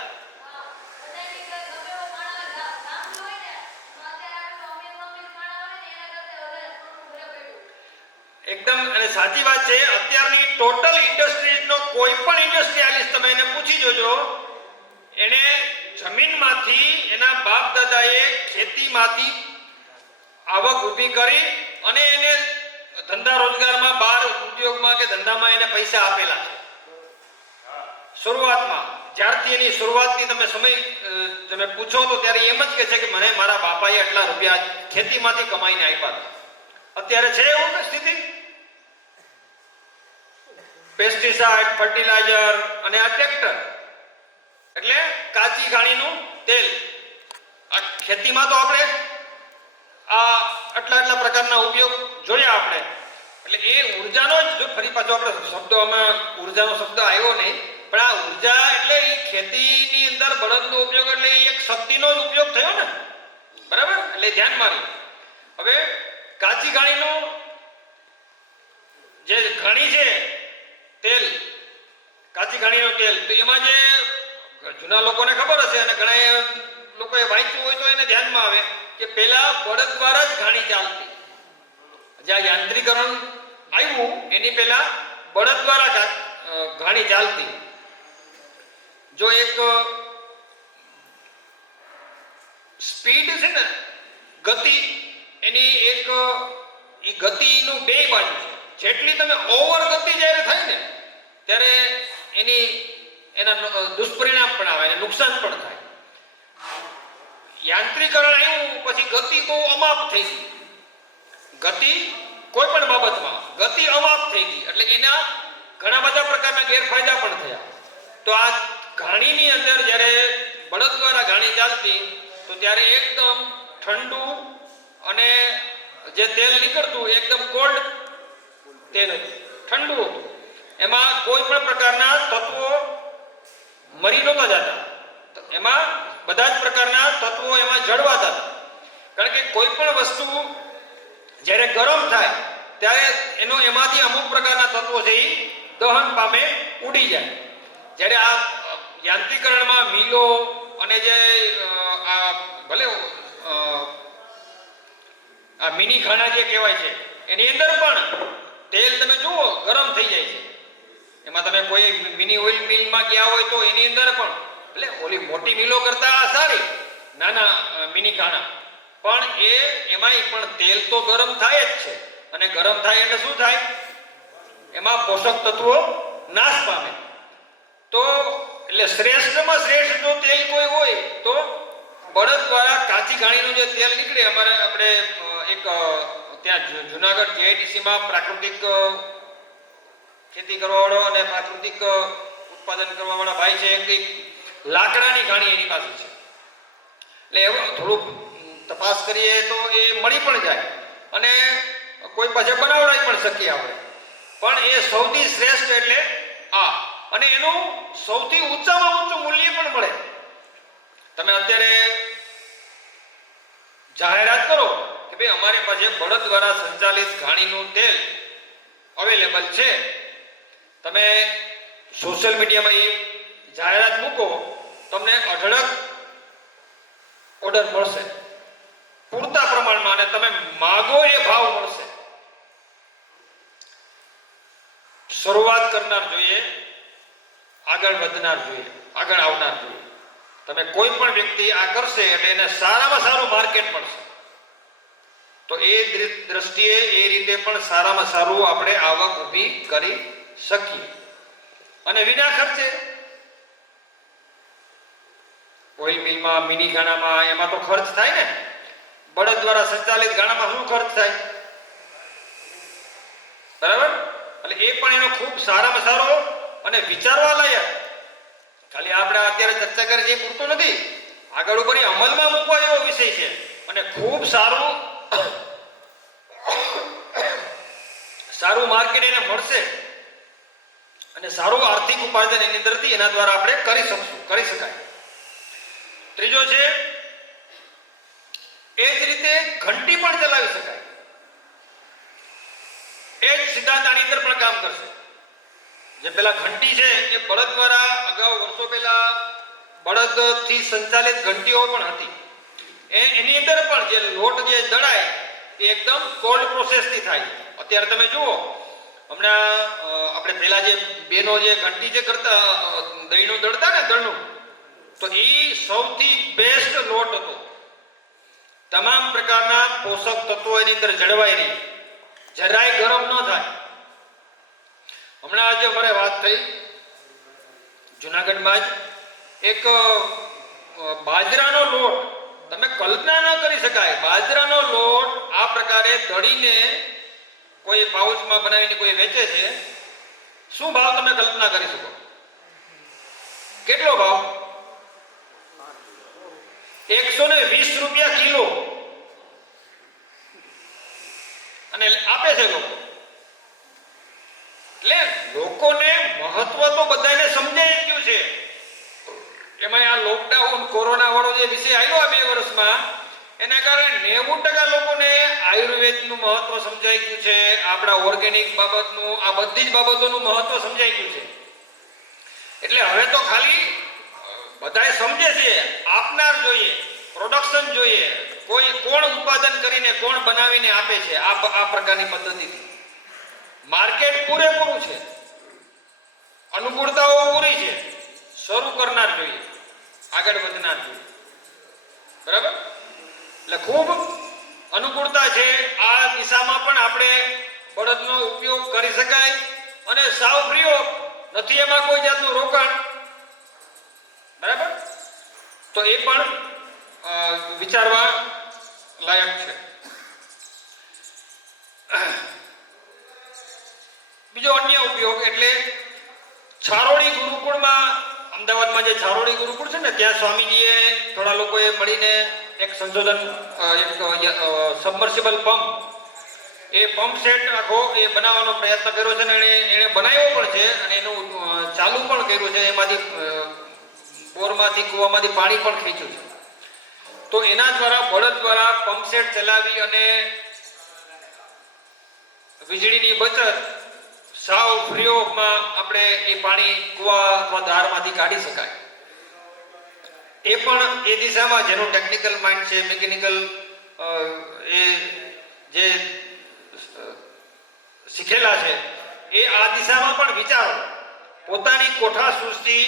એકદમ અને સાચી વાત છે. અત્યારની ટોટલ ઇન્ડસ્ટ્રીઝનો કોઈ પણ ઇન્ડસ્ટ્રીયાલિસ્ટ તમે એને પૂછી જોજો, એને જમીનમાંથી એના બાપ દાદાએ ખેતીમાંથી આવક ઊભી કરી અને એને ધંધા રોજગારમાં બહાર ઉદ્યોગમાં કે ધંધામાં એને પૈસા આપેલા છે. શરૂઆતમાં જ્યારથી એની શરૂઆતની તમે સમય તમે પૂછો તો ત્યારે એમ જ કહે છે કે મને મારા બાપાએ આટલા રૂપિયા ખેતીમાંથી કમાઈને આપ્યા હતા. અત્યારે છે એવું સ્થિતિ? પેસ્ટિસાઇડ, ફર્ટિલાઇઝર અને આ ટ્રેક્ટર એટલે કાચી ઘાણીનું તેલ. આ ખેતીમાં તો આપણે આ આટલા પ્રકારના ઉપયોગ જોયા આપણે. એટલે એ ઉર્જાનો જ ફરી પાછો આપણે શબ્દોમાં ઉર્જાનો શબ્દ આવ્યો નહીં, પણ આ ઉર્જા એટલે એ ખેતીની અંદર બળદનો ઉપયોગ એટલે એક શક્તિનો જ ઉપયોગ થયો ને, બરાબર? એટલે ધ્યાન માર્યું. હવે કાચી ઘાણીનું જે ઘાણી છે તેલ, કાચી ઘાણીનું તેલ, તો એમાં જે જૂના લોકોને ખબર હશે અને ઘણા લોકોએ વાંચ્યું હોય તો એને ધ્યાનમાં આવે કે પહેલા બળદ દ્વારા જ ઘાણી ચાલતી. જ્યાં યાંત્રિકરણ આવ્યું એની પહેલા બળદ દ્વારા ઘાણી ચાલતી. જો એક સ્પીડ છે ને ગતિ, એની એક એ ગતિનું બે બાજુ છે. જેટલી તમે ઓવર ગતિ જ્યારે થાય ને ત્યારે એના દુષ્પરિણામ પણ આવે અને નુકસાન પણ થાય. યાંત્રિકરણ આવ્યું પછી ગતિ બહુ અમાપ થઈ ગઈ. ગતિ કોઈ પણ બાબતમાં ગતિ અમાપ થઈ ગઈ એટલે એના ઘણા બધા પ્રકારના ગેરફાયદા પણ થયા. તો આ ઘાણીની અંદર જ્યારે બળદ દ્વારા ઘાણી ચાલતી તો ત્યારે એકદમ ઠંડુ અને જે તેલ નીકળતું એકદમ કોલ્ડ તેલ હતું, ઠંડુ હતું. એમાં કોઈ પણ પ્રકારના તત્વો મરી નહોતા જતા. એમાં બધા જ પ્રકારના તત્વો એમાં જળવાતા હતા. કારણ કે કોઈ પણ વસ્તુ જ્યારે ગરમ થાય ત્યારે એમાંથી અમુક પ્રકારના તત્વો છે એ દહન પામે, ઉડી જાય. જ્યારે આ યાંત્રિકરણમાં મિલો અને જે આ ભલે આ મિની ખાના જે કહેવાય છે એની અંદર પણ તેલ તમે જુઓ ગરમ થઈ જાય છે. એમાં તમે કોઈ મિની ઓઇલ મિલમાં ગયા હોય તો એની અંદર પણ એટલે ઓલી મોટી મિલો કરતા સારી નાના મિની ખાના પણ એમાંય પણ તેલ તો ગરમ થાય જ છે. અને ગરમ થાય એટલે શું થાય? એમાં પોષક તત્વો નાશ પામે. તો એટલે શ્રેષ્ઠમાં શ્રેષ્ઠ જો તેલ કોઈ હોય તો બળદ દ્વારા કાચી ઘાણીનું જે તેલ નીકળે. અમારે આપણે એક ત્યાં જુનાગઢ જીઆઈડીસીમાં પ્રાકૃતિક ખેતી કરવાવાળો અને પ્રાકૃતિક ઉત્પાદન કરવાવાળા ભાઈ છે. એક લાકડાની ઘાણી એની પાસે છે. એટલે એવું થોડુંક તપાસ કરીએ તો એ મળી પણ જાય અને કોઈ પાસે બનાવડાવી પણ શકીએ આપણે. પણ એ સૌથી શ્રેષ્ઠ એટલે આ, અને એનું સૌથી ઊંચામાં ઊંચું મૂલ્ય પણ મળે. તમે અત્યારે જાહેરાત કરો કે ભાઈ અમારી પાસે બળદ દ્વારા સંચાલિત ઘાણીનું તેલ અવેલેબલ છે. તમે સોશિયલ મીડિયામાં એ જાહેરાત મૂકો, તમને અઢળક ઓર્ડર મળશે પૂરતા પ્રમાણમાં અને તમે માગો એ ભાવ મળશે. શરૂઆત કરનાર જોઈએ, આગળ વધનાર જોઈએ, આગળ આવનાર જોઈએ. તમે કોઈ પણ વ્યક્તિ આ કરશે એટલે એને સારામાં સારું માર્કેટ મળશે. તો એ દ્રષ્ટિએ એ રીતે પણ સારામાં સારું આપણે આવક ઊભી કરી શકીએ અને વિના ખર્ચે. ઓઇલ મિલમાં, મિની ગાણામાં એમાં તો ખર્ચ થાય ને. બળદ દ્વારા સંચાલિત ગાણામાં શું ખર્ચ થાય? બરાબર. એટલે એ પણ એનો ખૂબ સારામાં સારો અને વિચારવા લાયક. ખાલી આપણે અત્યારે ચર્ચા કરી જે પૂરતું નથી, આગળ ઉપર અમલમાં મૂકવા જેવો વિષય છે અને ખૂબ સારું માર્કેટ એને મળશે અને સારું આર્થિક ઉપાર્જન એની અંદરથી એના દ્વારા આપણે કરી શકાય. ત્રીજો છે એ જ રીતે ઘંટી પણ ચલાવી શકાય. એ જ સિદ્ધાંત આની અંદર પણ કામ કરશે. જે પેલા ઘંટી છે એ બળદ દ્વારા અગાઉ વર્ષો પહેલા બળદથી સંચાલિત ઘંટીઓ પણ હતી. એની અંદર પણ જે લોટ જે દળાય એ એકદમ કોલ્ડ પ્રોસેસથી થાય. અત્યારે તમે જુઓ, હમણાં આપણે પહેલા જે બેનો જે ઘંટી જે કરતા દહીંનું દળતા ને દળનું, તો એ સૌથી બેસ્ટ લોટ હતો. તમામ પ્રકારના પોષક તત્વો એની અંદર જળવાઈ રહી, જરાય ગરમ ન થાય. હમણાં આજે મારે વાત થઈ જુનાગઢમાં જ એક બાજરાનો લોટ, તમે કલ્પના ન કરી શકાય. બાજરાનો લોટ આ પ્રકારે દળીને કોઈ પાઉચમાં બનાવીને કોઈ વેચે છે. શું ભાવ તમે કલ્પના કરી શકો? કેટલો ભાવ? 120 રૂપિયા કિલો. અને આપે છે લોકો. એટલે લોકોને મહત્વ તો બધાને સમજાઈ ગયું છે. એમાં આ લોકડાઉન કોરોના વાળો જે વિષય આવ્યો આ 2 વર્ષમાં, એના કારણે 90% લોકોને આયુર્વેદનું મહત્વ સમજાઈ ગયું છે. આપણા ઓર્ગેનિક બાબતનું, આ બધી જ બાબતોનું મહત્વ સમજાઈ ગયું છે. એટલે હવે તો ખાલી બધાએ સમજે છે, આપનાર જોઈએ, પ્રોડક્શન જોઈએ, કોણ ઉત્પાદન કરીને કોણ બનાવીને આપે છે. આ પ્રકારની પદ્ધતિથી માર્કેટ પૂરેપૂરું છે, અનુકૂળતાઓ પૂરી છે. શરૂ કરનાર જોઈએ, આગળ વધનાર જોઈએ. બરાબર. એટલે ખૂબ અનુકૂળતા છે. આ દિશામાં પણ આપણે બળદનો ઉપયોગ કરી શકાય અને સાવ ફ્રી ઓફ, નથી એમાં કોઈ જાતનું રોકાણ. બરાબર. તો એ પણ વિચારવા લાયક છે. બીજો અન્ય ઉપયોગ એટલે છારોડી ગુરુકુળમાં, અમદાવાદમાં જે છારોડી ગુરુકુળ છે ને, ત્યાં સ્વામીજીએ થોડા લોકોએ મળીને એક સંશોધન, એક સબમર્સિબલ પંપ, એ પંપ સેટ આખો એ બનાવવાનો પ્રયત્ન કર્યો છે અને એણે બનાવ્યો પણ છે અને એનું ચાલુ પણ કર્યું છે. એમાંથી બોરમાંથી, કૂવામાંથી પાણી પણ ખેંચ્યું છે. તો એના દ્વારા બળદ દ્વારા પંપ સેટ ચલાવી અને વીજળીની બચત સાવ ફ્રી ઓફમાં આપણે એ પાણી કૂવા અથવા ધારમાંથી કાઢી શકાય. એ પણ એ દિશામાં જેનું ટેકનિકલ માઇન્ડ છે, મિકેનિકલ એ જે શીખેલા છે, એ આ દિશામાં પણ વિચારો. પોતાની કોઠા સૃષ્ટિ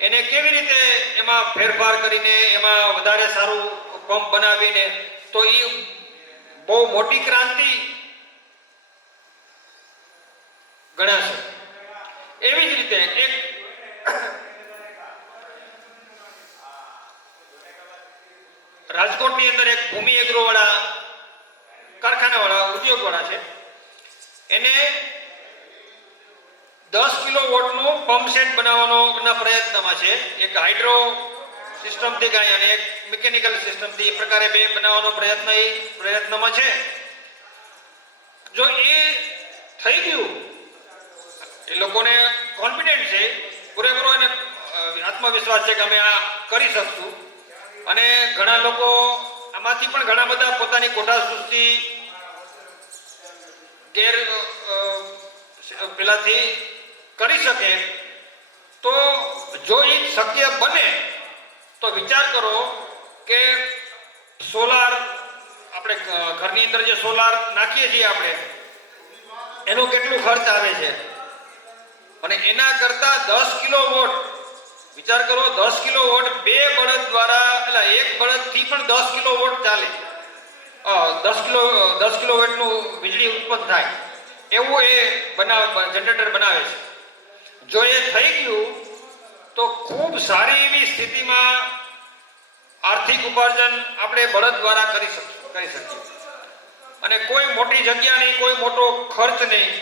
એને કેવી રીતે એમાં ફેરફાર કરીને એમાં વધારે સારું પંપ બનાવીને, તો એ બહુ મોટી ક્રાંતિ ગણાશે. એવી જ રીતે એક રાજકોટની અંદર એક ભૂમિ એગ્રો વાળા, કારખાના વાળા, ઉદ્યોગ વાળા છે. એને 10 કિલોવોટનું પંપ સેટ બનાવવાના પ્રયત્નમાં છે. એક હાઇડ્રો સિસ્ટમથી કાંઈ અને એક મિકેનિકલ સિસ્ટમથી, એ પ્રકારે 2 બનાવવાનો પ્રયત્નમાં છે. જો એ થઈ ગયું, એ લોકોને કોન્ફિડન્ટ છે, પૂરેપૂરો એને આત્મવિશ્વાસ છે કે અમે આ કરી શકશું. અને ઘણા લોકો આમાંથી પણ ઘણા બધા પોતાની કોઠા સૃષ્ટિ પેલાથી કરી શકે. તો જો એ શક્ય બને તો વિચાર કરો કે સોલાર, આપણે ઘરની અંદર જે સોલાર નાખીએ છીએ આપણે, એનું કેટલું ખર્ચ આવે છે. અને એના કરતા 10 કિલોવોટ, વિચાર કરો 10 કિલોવોટ 2 બળદ દ્વારા, એટલે એક બળદથી પણ 10 કિલોવોટ ચાલે, 10 કિલોવોટનું વીજળી ઉત્પન્ન થાય એવું એ જનરેટર બનાવે છે. જો એ થઈ ગયું તો ખૂબ સારી એવી સ્થિતિમાં આર્થિક ઉપાર્જન આપણે બળદ દ્વારા કરી શકીએ અને કોઈ મોટી જગ્યા નહીં, કોઈ મોટો ખર્ચ નહીં.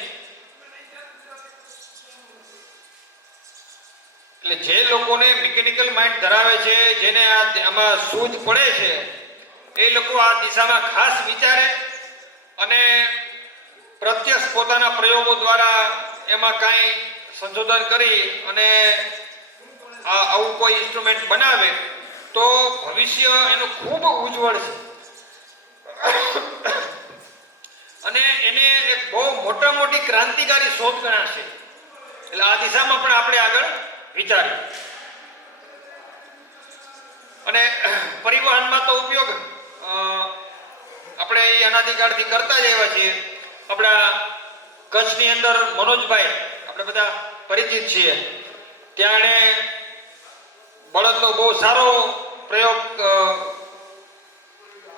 એટલે જે લોકોને મિકેનિકલ માઇન્ડ ધરાવે છે, જેને આમાં સૂઝ પડે છે, એ લોકો આ દિશામાં ખાસ વિચારે અને પ્રત્યક્ષ પોતાના પ્રયોગો દ્વારા એમાં કાંઈ સંશોધન કરી અને આવું કોઈ ઇન્સ્ટ્રુમેન્ટ બનાવે તો ભવિષ્ય એનું ખૂબ ઉજ્જવળ છે અને એને એક બહુ મોટી ક્રાંતિકારી શોધ ગણાશે. એટલે આ દિશામાં પણ આપણે આગળ વિચાર્યું. અને પરિવહનમાં તો ઉપયોગ આપણે અનાદિકાળથી કરતા જ આવ્યા છીએ. આપણા કચ્છની અંદર મનોજભાઈ આપણે બધા પરિચિત છીએ, ત્યાં એણે બળદનો બહુ સારો પ્રયોગ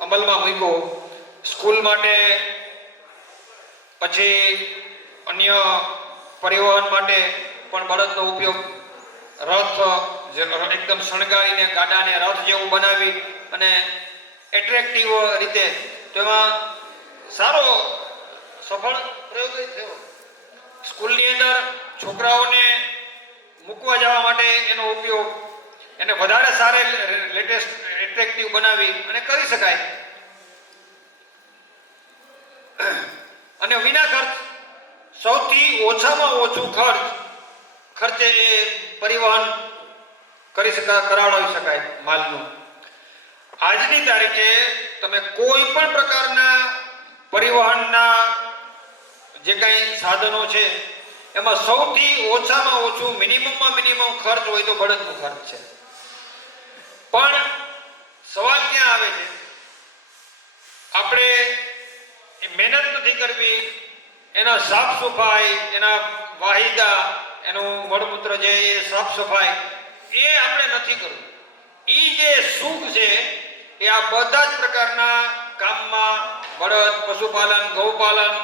અમલમાં મૂક્યો સ્કૂલ માટે, પછી અન્ય પરિવહન માટે પણ બળદનો ઉપયોગ, રથ એકદમ શણગારીને ગાડાને રથ જેવું બનાવી અને એટ્રેક્ટિવ રીતે, તો એમાં સારો સફળ પ્રયોગ થયો. સ્કૂલની અંદર છોકરાઓને મૂકવા જવા માટે એનો ઉપયોગ, એને વધારે સારે લેટેસ્ટ એટ્રેક્ટિવ બનાવી અને કરી શકાય અને વિના ખર્ચ, સૌથી ઓછામાં ઓછું ખર્ચે એ પરિવહન કરાવી શકાય માલનું. આજની તારીખે તમે કોઈ પણ પ્રકારના પરિવહનના જે કંઈ સાધનો છે એમાં સૌથી ઓછામાં ઓછું મિનિમમમાં મિનિમમ ખર્ચ હોય તો બળદનો ખર્ચ છે. પણ સવાલ ક્યાં આવે છે? આપણે મહેનત નથી કરવી, એના સાફ સફાઈ, એના વાહિદા, એનું મળમૂત્ર જે સાફ સફાઈ એ આપણે નથી કરવું. એ જે સુખ છે એ આ બધા જ પ્રકારના કામમાં, બળદ, પશુપાલન, ગૌપાલન,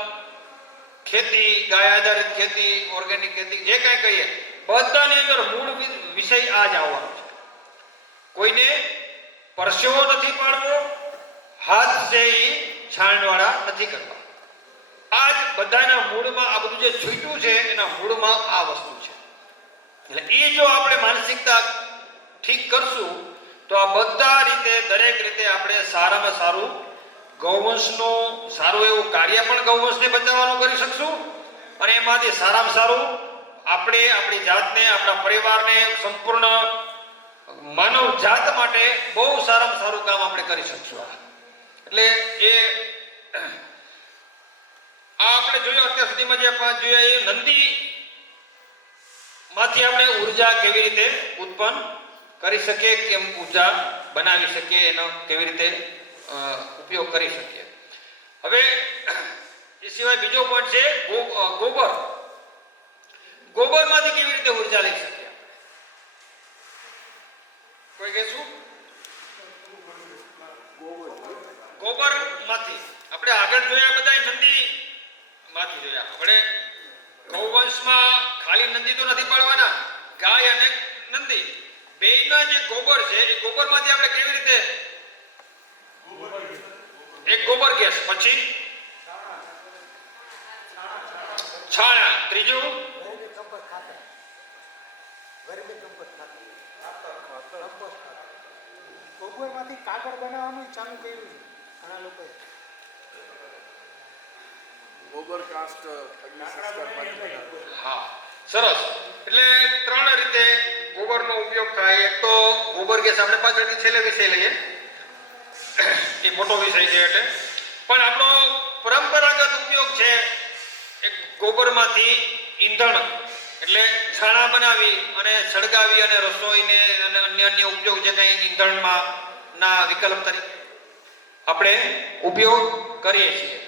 ખેતી, ગાય આધારિત ખેતી, ઓર્ગેનિક ખેતી, જે કાંઈ કહીએ બધાની અંદર મૂળ વિષય આ જ આવવાનો છે. કોઈને પરસેવો નથી પાડવો, હાથ છે એ છાણવાળા નથી કરવા. આ જ બધાના મૂળમાં, આ બધું જે છૂટ્યું છે એના મૂળમાં આ વસ્તુ છે. એટલે એ જો આપણે માનસિકતા ઠીક કરશું તો આ બધા રીતે, દરેક રીતે આપણે સારામાં સારું ગૌવંશનું સારું એવું કાર્ય પણ ગૌવંશને બચાવવાનું કરી શકશું અને એમાંથી સારામાં સારું આપણે આપણી જાતને, આપણા પરિવારને, સંપૂર્ણ માનવ જાત માટે બહુ સારામાં સારું કામ આપણે કરી શકશું. એટલે એ આપણે જોયું અત્યાર સુધીમાં જે જોયા એ નંદી માંથી આપણે ઉર્જા કેવી રીતે ઉત્પન્ન કરી શકીએ, કેમ ઉર્જા બનાવી શકીએ, એનો કેવી રીતે ઉપયોગ કરી શકીએ. હવે એ સિવાય બીજો પોઈન્ટ છે ગોબર. ગોબરમાંથી કેવી રીતે ઉર્જા લઈ શકીએ? કોઈ કહેશું? ગોબરમાંથી આપણે આગળ જોયા બધા નંદી માંથી જોયા. આપણે ગૌવંશમાં ખાલી નંદી તો નથી પાડવાના, ગાય અને નંદી બેયના જે ગોબર છે એ ગોબરમાંથી આપણે કેવી રીતે, એક ગોબર ગેસ, પછી છાણા, ત્રીજું ગોબરમાંથી કાગળ બનાવવાનું ચાલુ કર્યું છે ઘણા લોકોએ. ગોબર કાસ્ટ હા, સરસ. એટલે ત્રણ રીતે ગોબરનો ઉપયોગ થાય. એક તો ગોબર ગેસ આપણે પાછળથી છેલ્લે વિષય લઈએ, એ મોટો વિષય છે એટલે. પણ આપણો પરંપરાગત ઉપયોગ છે એક ગોબરમાંથી ઈંધણ, એટલે છાણા બનાવી અને સળગાવી અને રસોઈને અને અન્ય ઉપયોગ જે કંઈ ઈંધણમાં ના વિકલ્પ તરીકે આપણે ઉપયોગ કરીએ છીએ.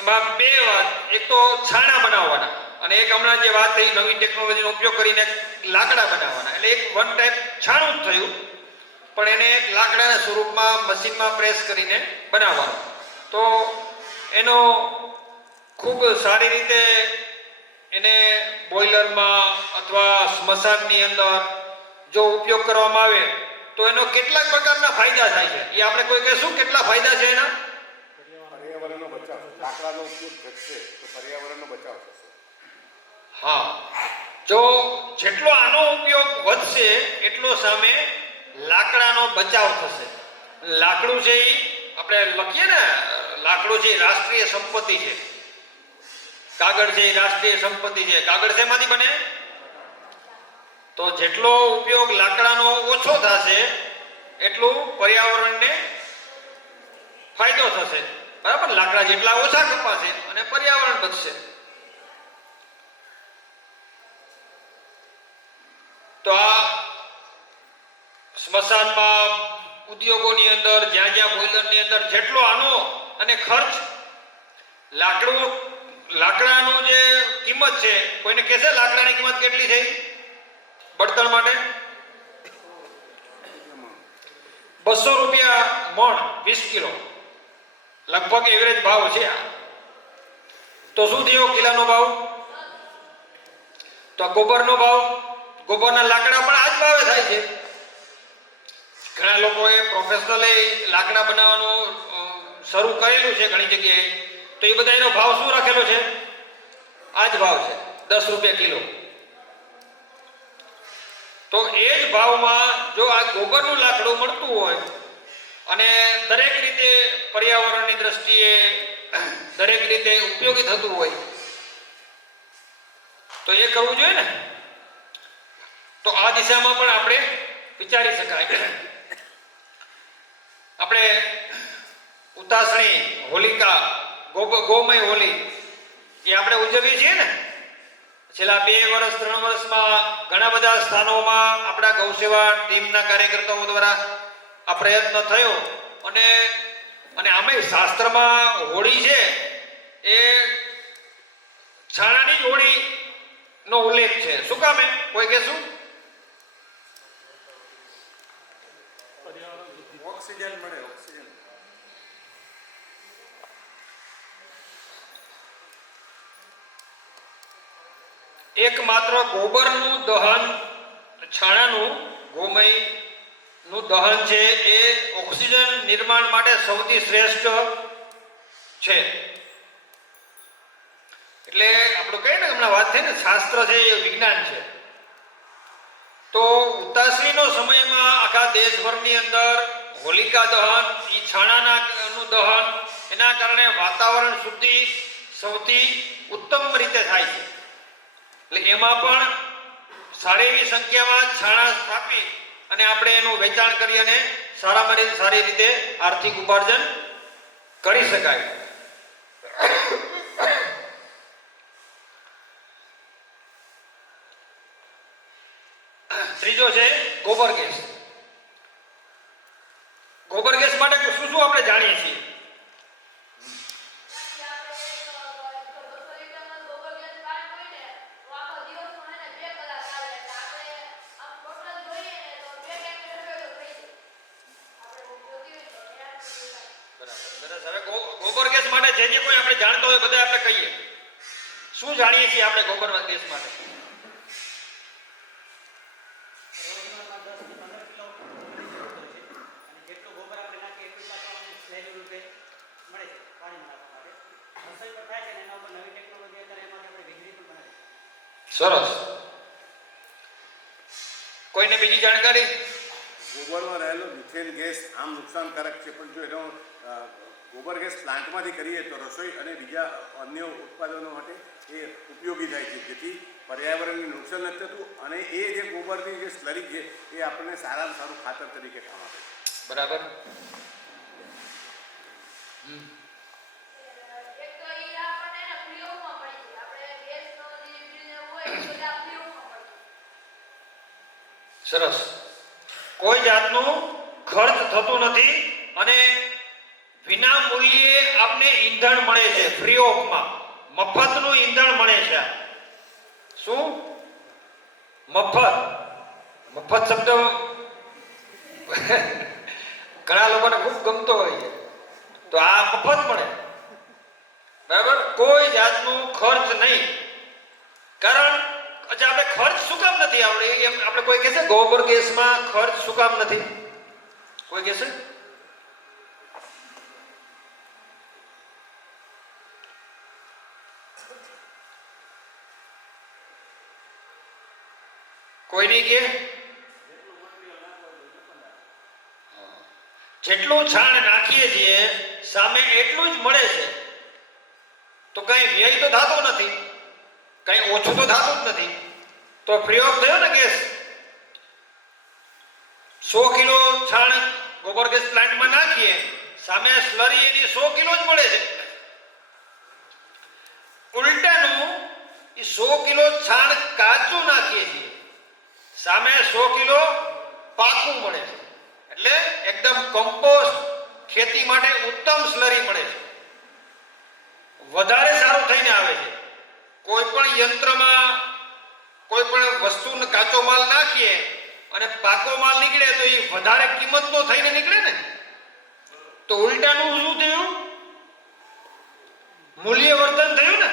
એમાં બે વાત, એક તો છાણા બનાવવાના અને એક હમણાં જે વાત થઈ નવી ટેકનોલોજીનો ઉપયોગ કરીને લાકડા બનાવવાના. એટલે એક વન ટાઈપ છાણું જ થયું, પણ એને લાકડાના સ્વરૂપમાં મશીનમાં પ્રેસ કરીને બનાવવાનું. તો એનો ખૂબ સારી રીતે એને બોઇલરમાં અથવા સ્મશાનની અંદર જો ઉપયોગ કરવામાં આવે તો એનો કેટલાક પ્રકારના ફાયદા થાય છે. એ આપણે કોઈ કહેશું કેટલા ફાયદા છે એના? પર્યાવરણનો બચાવ, લાકડાનો ઉપયોગ ઘટશે તો પર્યાવરણનો બચાવ થશે. હા, જો જેટલો આનો ઉપયોગ વધશે એટલો સામે લાકડાનો બચાવ થશે. લાકડું છે એ આપણે લખીએ ને, લાકડું છે એ રાષ્ટ્રીય સંપત્તિ છે. કાગળ છે એ રાષ્ટ્રીય સંપત્તિ છે. કાગળ શેમાંથી બને? તો જેટલો ઉપયોગ લાકડાનો ઓછો થશે એટલું પર્યાવરણને ફાયદો થશે. બરાબર? લાકડા જેટલા ઓછા કપાશે અને પર્યાવરણ બચશે. તો આ સ્મશાનમાં, ઉદ્યોગોની અંદર, જ્યાં જ્યાં બોઇલરની અંદર જેટલો આનો અને ખર્ચ, લાકડાનું જે કિંમત છે, કોઈને કહેશે લાકડાની કિંમત કેટલી થઈ બળતણ માટે? 200 રૂપિયા મણ, 20 કિલો લગભગ એવરેજ ભાવ છે આ. તો શું થયો કિલોનો ભાવ? તો ગોબરનો ભાવ, ગોબરના લાકડા પણ આ જ ભાવે થાય છે. ઘણા લોકોએ પ્રોફેશનલી લાકડા બનાવવાનું શરૂ કરેલું છે ઘણી જગ્યાએ, તો એ બધા એનો ભાવ શું રાખેલો છે? આ જ ભાવ છે, 10 રૂપિયા કિલો. તો એ જ ભાવમાં જો આ ગોબરનું લાકડું મળતું હોય અને દરેક રીતે પર્યાવરણની દ્રષ્ટિએ દરેક રીતે ઉપયોગી થતું હોય તો એ કરવું જોઈએ ને. તો આ દિશામાં પણ આપણે વિચારી શકાય. આપણે ઉતાસણી, હોલિકા, ગૌમય હોલી એ આપણે ઉજવીએ છીએ ને. છેલ્લા 2 વર્ષ 3 વર્ષમાં ઘણા બધા સ્થાનોમાં આપણા ગૌસેવા ટીમના કાર્યકર્તાઓ દ્વારા આ પ્રયત્ન થયો અને આમેય શાસ્ત્રમાં હોળી છે એ છાણાની જ હોળીનો ઉલ્લેખ છે. શું કામે? કોઈ કહેશું? ઓક્સિજન મળે, ઓક્સિજન. એકમાત્ર ગોબરનું દહન, છાણાનું, ગોમયનું દહન છે એ ઓક્સિજન નિર્માણ માટે સૌથી શ્રેષ્ઠ છે. એટલે આપણું કહીએ ને, હમણાં વાત થઈ ને, શાસ્ત્ર છે એ વિજ્ઞાન છે. તો ઉતાસણીનો સમયમાં આખા દેશભરની અંદર હોલિકા દહન, એ છાણાનું દહન, એના કારણે વાતાવરણ શુદ્ધિ સૌથી ઉત્તમ રીતે થાય છે. એટલે એમાં પણ સારી એવી સંખ્યામાં છાણા સ્થાપી અને આપણે એનું વેચાણ કરી અને સારામાં સારી રીતે આર્થિક ઉપાર્જન કરી શકાય. ત્રીજો છે ગોબર ગેસ. ગોબર ગેસ માટે શું શું આપણે જાણીએ છીએ? ગોબર ગેસ માટે જે કોઈ આપણે જાણતો હોય બધા આપણે કહીએ. શું જાણીએ છીએ આપણે ગોબર ગેસ માટે? સરસ. કોઈને બીજી જાણકારી? ગોબરમાં રહેલો મિથેન ગેસ આમ નુકસાનકારક છે, પણ જો એનો ગોબર ગેસ પ્લાન્ટમાંથી કરીએ તો રસોઈ અને બીજા અન્ય ઉત્પાદનો માટે એ ઉપયોગી થાય છે, જેથી પર્યાવરણને નુકસાન નથી થતું અને એ જે ગોબરની જે સ્લરી છે એ આપણને સારામાં સારું ખાતર તરીકે કામ આપે. બરાબર. સરસ. કોઈ જાતનું ખર્ચ થતું નથી અને વિના મૂલ્યે આપને ઈંધણ મળે છે, ફ્રી ઓફમાં મફતનું ઈંધણ મળે છે. શું મફત? મફત શબ્દ ઘણા લોકોને ખૂબ ગમતો હોય છે. તો આ મફત મળે, બરાબર, કોઈ જાતનું ખર્ચ નહીં. કારણ અચ્છા આપણે ખર્ચ શું કામ નથી આવડે એમ આપણે કોઈ કહેશે ગોબર ગેસમાં ખર્ચ શું કામ નથી? કોઈ કહેશે? કોઈ નહીં કે? જેટલું છાણ નાખીએ છીએ સામે એટલું જ મળે છે, તો કઈ વ્યય તો થતો નથી, કઈ ઓછું તો થતું જ નથી. તો ફ્રી ઓફ થયો ને ગેસ. 100 કિલો છાણ ગોબર ગેસ પ્લાન્ટમાં નાખીએ, સામે સ્લરી એની 100 કિલો જ મળે છે. ઉલટાનું એ 100 કિલો છાણ કાચું નાખીએ છીએ, સામે 100 કિલો પાકું મળે છે. એટલે એકદમ કમ્પોસ્ટ, ખેતી માટે ઉત્તમ સ્લરી મળે છે, વધારે સારું થઈને આવે છે. કોઈ પણ યંત્રમાં કોઈ પણ વસ્તુનો કાચો માલ નાખીએ અને પાકો માલ નીકળે તો એ વધારે કિંમતનો થઈને નીકળે ને. તો ઉલટાનું શું થયું? મૂલ્યવર્ધન થયું ને.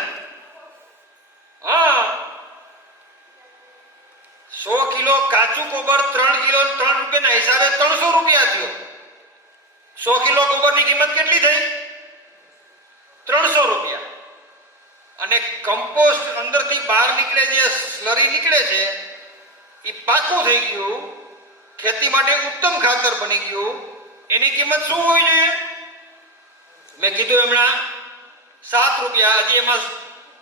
હા, 100 કિલો કાચું ગોબર 3 કિલો 3 રૂપિયાના હિસાબે 300 રૂપિયા થયો. 100 કિલો ગોબરની કિંમત કેટલી થઈ? 300 રૂપિયા. અને કમ્પોસ્ટ અંદરથી બહાર નીકળે જે સ્લરી નીકળે છે એ પાકું થઈ ગયું, ખેતી માટે ઉત્તમ ખાતર બની ગયું. એની કિંમત શું હોવી જોઈએ? મેં કીધું હમણાં 7 રૂપિયા. હજી એમાં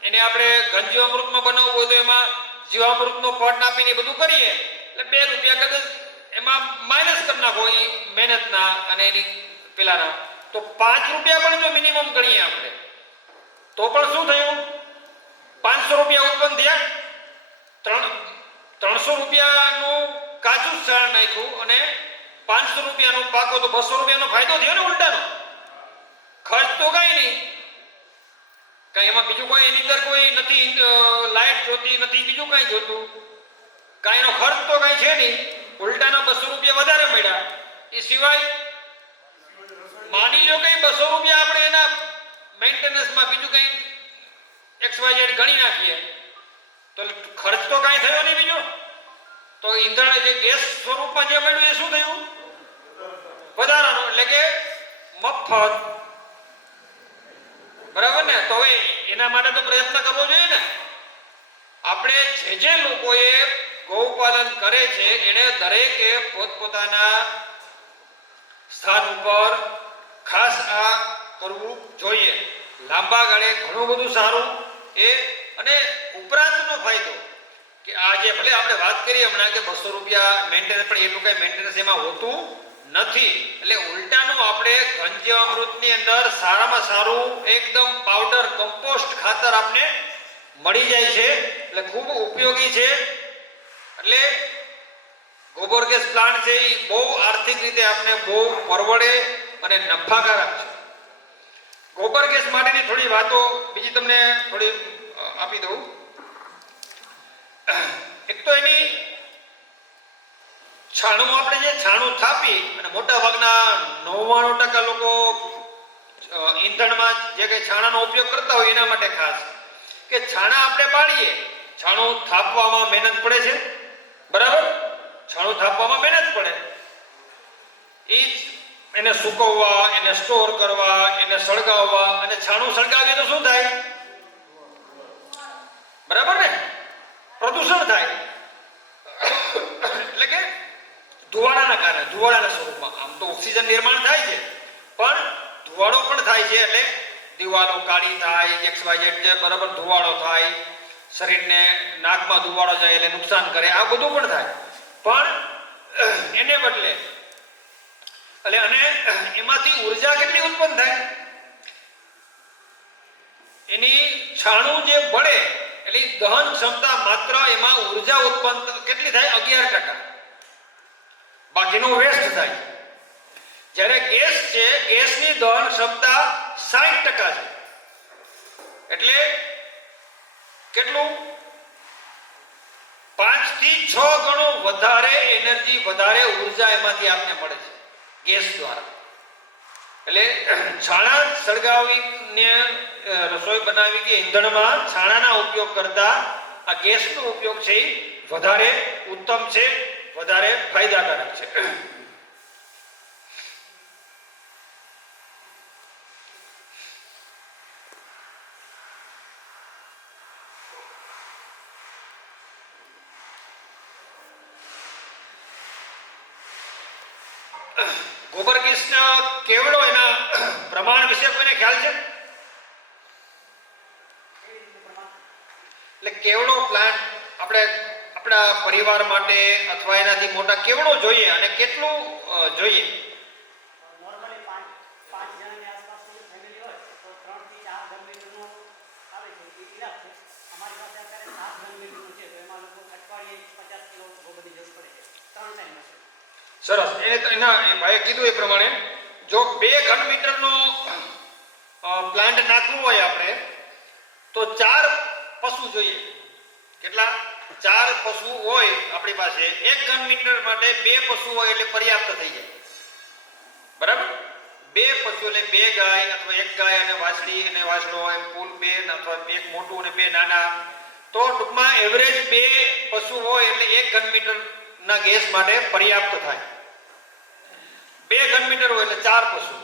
એને આપણે ઘનજીવામૃતમાં બનાવવું હોય તો એમાં જીવામૃતનો પટ આપીને બધું કરીએ એટલે 2 રૂપિયા કદાચ એમાં માઇનસ કરી નાખો એ મહેનતના અને એની પેલાના, તો 5 રૂપિયા પણ જો મિનિમમ ગણીએ આપણે તો પણ શું થયું? 500 રૂપિયા ઉત્પન્ન થયા. 300 રૂપિયાનું કાચું છાણ નાખ્યું અને 500 રૂપિયાનું પાકો, તો 200 રૂપિયાનો ફાયદો થયો ને ઉલટાનો. ખર્ચ તો કઈ નહીં, કઈ એમાં બીજું કોઈ એની અંદર કોઈ નથી, લાઈટ જોતી નથી, બીજું કઈ જોતું, કઈ એનો ખર્ચ તો કઈ છે નહીં. ઉલટાના 200 રૂપિયા વધારે મળ્યા. એ સિવાય માની લો કઈ 200 રૂપિયા આપણે એના મેન્ટેનન્સમાં બીજું કઈ XYZ ગણી નાખીએ તો ખર્ચ તો કઈ થયો નહીં બીજો. તો ઈંધણ જે ગેસ સ્વરૂપમાં જે મળ્યું એ શું થયું? વધારાનો, એટલે કે મફત. બરાબર ને? તો હવે એના માટે તો પ્રયત્ન કરવો જોઈએ ને. આપણે જે લોકોએ ગૌપાલન કરે છે એને દરેકે પોતપોતાના સ્થાન ઉપર ખાસ આ કરવું જોઈએ. લાંબા ગાળે ઘણું બધું સારું એ. અને ઉપરાંતનો ફાયદો કે આ જે ભલે આપણે વાત કરીએ હમણાં કે 200 રૂપિયા મેન્ટેનન્સ, પણ એટલું કઈ મેન્ટેનન્સ એમાં હોતું નથી. એટલે ઉલટાનું આપણે ઘનજીવામૃતની અંદર સારામાં સારું એકદમ પાવડર કમ્પોસ્ટ ખાતર આપને મળી જાય છે, એટલે ખૂબ ઉપયોગી છે. એટલે ગોબર ગેસ પ્લાન્ટ છે એ બહુ આર્થિક રીતે આપને બહુ પરવડે અને નફાકારક છે. ગોબર ગેસ માટેની થોડી વાતો બીજી તમને થોડી આપી દઉં. એક તો એની છાણું, આપણે જે છાણું થાપી અને મોટા ભાગના 99% લોકો ઈંધણમાં જે કઈ છાણાનો ઉપયોગ કરતા હોય એના માટે ખાસ કે છાણા આપણે બાળીએ, છાણું થાપવામાં મહેનત પડે છે, બરાબર? છાણું થાપવામાં મહેનત પડે. એ એને સુકવવા, એને સ્ટોર કરવા, એને સળગાવવા, અને છાણું સળગાવીએ તો શું થાય? બરાબર ને? પ્રદૂષણ થાય. એટલે કે ધુવાડાના કારણે, ધુવાડાના સ્વરૂપમાં. આમ તો ઓક્સિજન નિર્માણ થાય છે પણ ધુવાડો પણ થાય છે. એટલે દિવાલો કાળી થાય, XYZ જે બરાબર ધુવાડો થાય, શરીરને નાકમાં ધુવાડો જાય એટલે નુકસાન કરે, આ બધું પણ થાય. પણ એને બદલે એટલે અને એમાંથી ઉર્જા કેટલી ઉત્પન્ન થાય? એની છાણું જે બળે એટલે દહન ક્ષમતા માત્ર એમાં ઉર્જા ઉત્પન્ન કેટલી થાય? 11%. બાકીનો વેસ્ટ થાય. જ્યારે ગેસ છે, ગેસની દહન ક્ષમતા 60% છે. એટલે કેટલું? 5 થી 6 ગણો વધારે એનર્જી, વધારે ઉર્જા એમાંથી આપને મળે છે ગેસ દ્વારા. એટલે છાણા સળગાવીને રસોઈ બનાવી કે ઈંધણમાં છાણાના ઉપયોગ કરતા આ ગેસનો ઉપયોગ છે એ વધારે ઉત્તમ છે, વધારે ફાયદાકારક છે. ગોબર ગેસના કેવડો એના પ્રમાણ વિશે કોઈને ખ્યાલ છે? એટલે કેવડો પ્લાન્ટ આપણે આપણા પરિવાર માટે અથવા એનાથી મોટા કેવડો જોઈએ અને કેટલું જોઈએ? નોર્મલી પાંચ જણાની આસપાસનું ફેમિલી હોય તો 3 થી 4 ઘન મીટરનું આવે છે, એ ઇનાફ છે. અમારી પાસે અત્યારે 7 ઘન મીટરનું છે, તો એમાં લગભગ અઠવાડિયે 50 કિલો ગોબરની જરૂર પડે છે 3 ટાઈમ માટે. સરસ. એના ભાઈએ કીધું એ પ્રમાણે જો 2 ઘન મીટરનો પ્લાન્ટ નાખવું હોય આપણે તો 4 પશુ જોઈએ. કેટલા? 4 પશુ હોય આપણી પાસે. 1 ઘન મીટર માટે 2 પશુ હોય એટલે પર્યાપ્ત થઈ જાય. બરાબર? 2 પશુ એટલે 2 ગાય અથવા 1 ગાય અને વાછડી અને વાછડો હોય, કુલ 2 અથવા 1 મોટું અને 2 નાના. તો ટૂંકમાં એવરેજ 2 પશુ હોય એટલે 1 ઘન મીટરના ગેસ માટે પર્યાપ્ત થાય. 2 ઘન મીટર હોય એટલે 4 પશુ.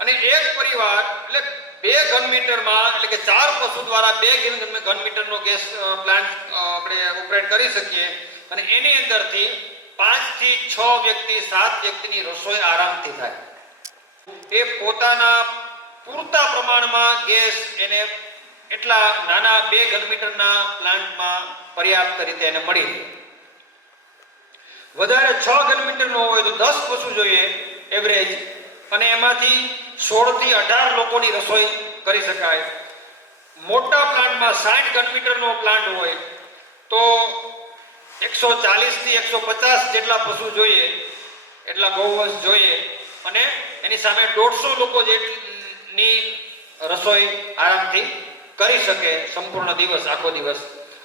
અને એક પરિવાર એટલે 2 ઘન મીટરમાં એટલે કે 4 પશુ દ્વારા 2 ઘન મીટરનો ગેસ પ્લાન્ટ આપણે ઓપરેટ કરી શકીએ. અને એની અંદરથી 5 થી 6 વ્યક્તિ, 7 વ્યક્તિની રસોઈ આરામથી થાય. એ પોતાના પૂરતા પ્રમાણમાં ગેસ એને એટલા નાના 2 ઘન મીટરના પ્લાન્ટમાં પર્યાપ્ત રીતે એને મળી રહે. વધારે 6 ઘન મીટરનો હોય તો 10 પશુ જોઈએ એવરેજ, અને એમાંથી 16 થી 18 લોકોની રસોઈ કરી શકાય. મોટા પ્લાન્ટમાં 60 ઘન મીટરનો પ્લાન્ટ હોય તો 140 થી 150 જેટલા પશુ જોઈએ, એટલા ગૌવંશ જોઈએ, અને એની સામે 150 લોકો જેટલી રસોઈ આરામથી કરી શકે સંપૂર્ણ દિવસ, આખો દિવસ.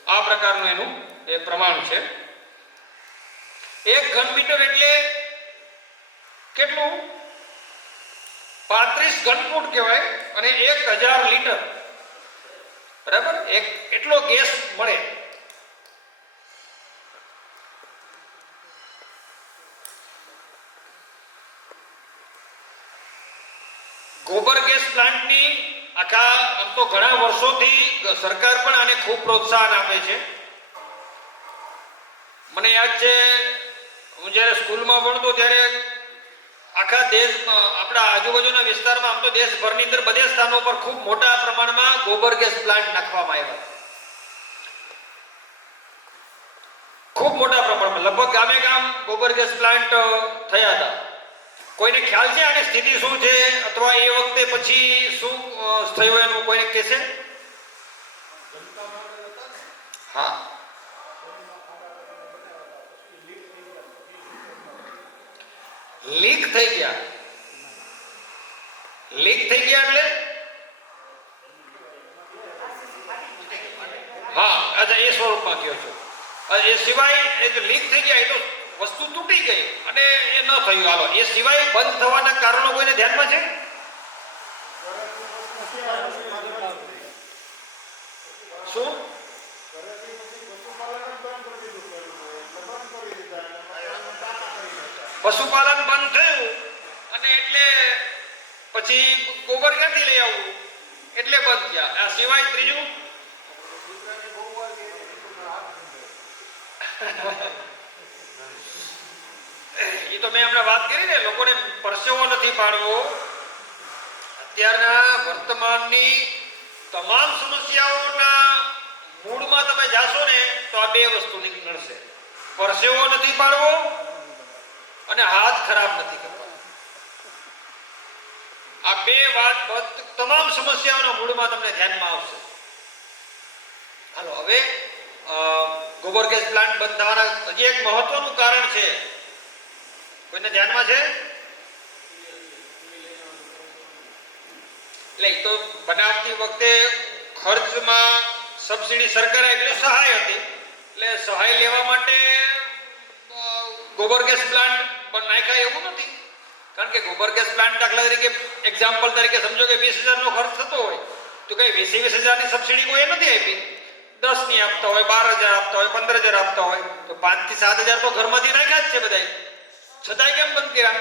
આ પ્રકારનું એનું એ પ્રમાણ છે. 1 ઘન મીટર એટલે કેટલું? 35 ઘનફૂટ કહેવાય અને 1000 લીટર. બરાબર? એટલો ગેસ મળે. ગોબર ગેસ પ્લાન્ટની આખા આમ તો ઘણા વર્ષોથી સરકાર પણ આને ખૂબ પ્રોત્સાહન આપે છે. મને યાદ છે હું જ્યારે સ્કૂલમાં ભણતો ત્યારે આખા દેશમાં, આપણા આજુબાજુના વિસ્તારમાં, આમ તો દેશભરની અંદર બધે સ્થાનો પર ખૂબ મોટા પ્રમાણમાં ગોબર ગેસ પ્લાન્ટ નાખવામાં આવ્યા. ખૂબ મોટા પ્રમાણમાં, લગભગ ગામે ગામ ગોબર ગેસ પ્લાન્ટ થયા હતા. કોઈને ખ્યાલ છે આની સ્થિતિ શું છે અથવા એ વખતે પછી શું થયું એનું કોઈને કહેશે? હા, લીક થઈ ગયા. લીક થઈ ગયા એટલે હા, અચ્છા, એ સ્વરૂપમાં કહો છો. એ સિવાય લીક થઈ ગયા એ તો વસ્તુ તૂટી ગઈ અને એ ન થયું. હાલો, એ સિવાય બંધ થવાના કારણો કોઈને ધ્યાનમાં છે? શું? પશુપાલન બંધ થયું અને એટલે પછી ગોબર ક્યાંથી લઈ આવવું એટલે બંધ થયા. આ સિવાય ત્રીજું એ તો મેં હમણાં વાત કરી ને, લોકોને પરસેવો નથી પાડવો. અત્યારના વર્તમાનની તમામ સમસ્યાઓના મૂળમાં તમે જાશો ને તો આ 2 વસ્તુ નીકળશે: પરસેવો નથી પાડવો અને હાથ ખરાબ નથી કરવો. આ 2 વાત તમામ સમસ્યાઓના મૂળમાં તમને ધ્યાનમાં આવશે. હાલો, હવે ગોબર ગેસ પ્લાન્ટ બંધ થવાના હજી એક મહત્વનું કારણ છે. કોઈને ધ્યાનમાં છે? એટલે એ તો બનાવતી વખતે ખર્ચમાં સબસિડી સરકારે એટલે સહાય હતી, એટલે સહાય લેવા માટે ગોબર ગેસ પ્લાન્ટ નાખ્યા એવું નથી. કારણ કે ગોબર ગેસ પ્લાન્ટ દાખલા તરીકે એક્ઝામ્પલ તરીકે સમજો કે 20,000 નો ખર્ચ થતો હોય તો કઈ 20,000 ની સબસિડી કોઈ નથી આપી. 10 ની આપતા હોય, 12,000 આપતા હોય, 15,000 આપતા હોય તો 5 થી 7,000 તો ઘરમાંથી નાખ્યા જ છે બધાય. છતાંય કેમ બંધ કર્યા?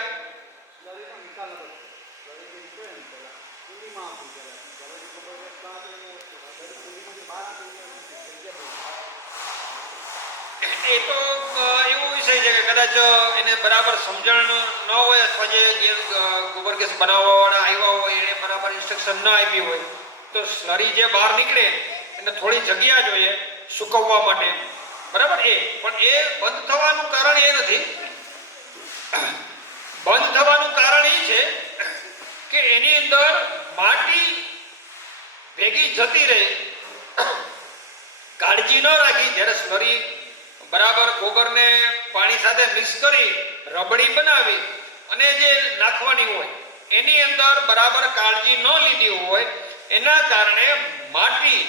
એ તો એવું વિષય છે કે કદાચ એને બરાબર સમજણ ન હોય અથવા જે ગોબર ગેસ બનાવવા વાળા આવ્યા હોય એને બરાબર ઇન્સ્ટ્રક્શન ન આપી હોય તો સ્લરી જે બહાર નીકળે એને થોડી જગ્યા જોઈએ સુકવવા માટે, બરાબર. પણ એ બંધ થવાનું કારણ એ નથી. બંધ થવાનું કારણ એ છે કે એની અંદર માટી ભેગી જતી રહી, કાળજી ન રાખી. જ્યારે સ્લરી બરાબર ગોબરને પાણી સાથે મિક્સ કરી રબડી બનાવી અને જે નાખવાની હોય એની અંદર બરાબર કાળજી ન લીધી હોય એના કારણે માટી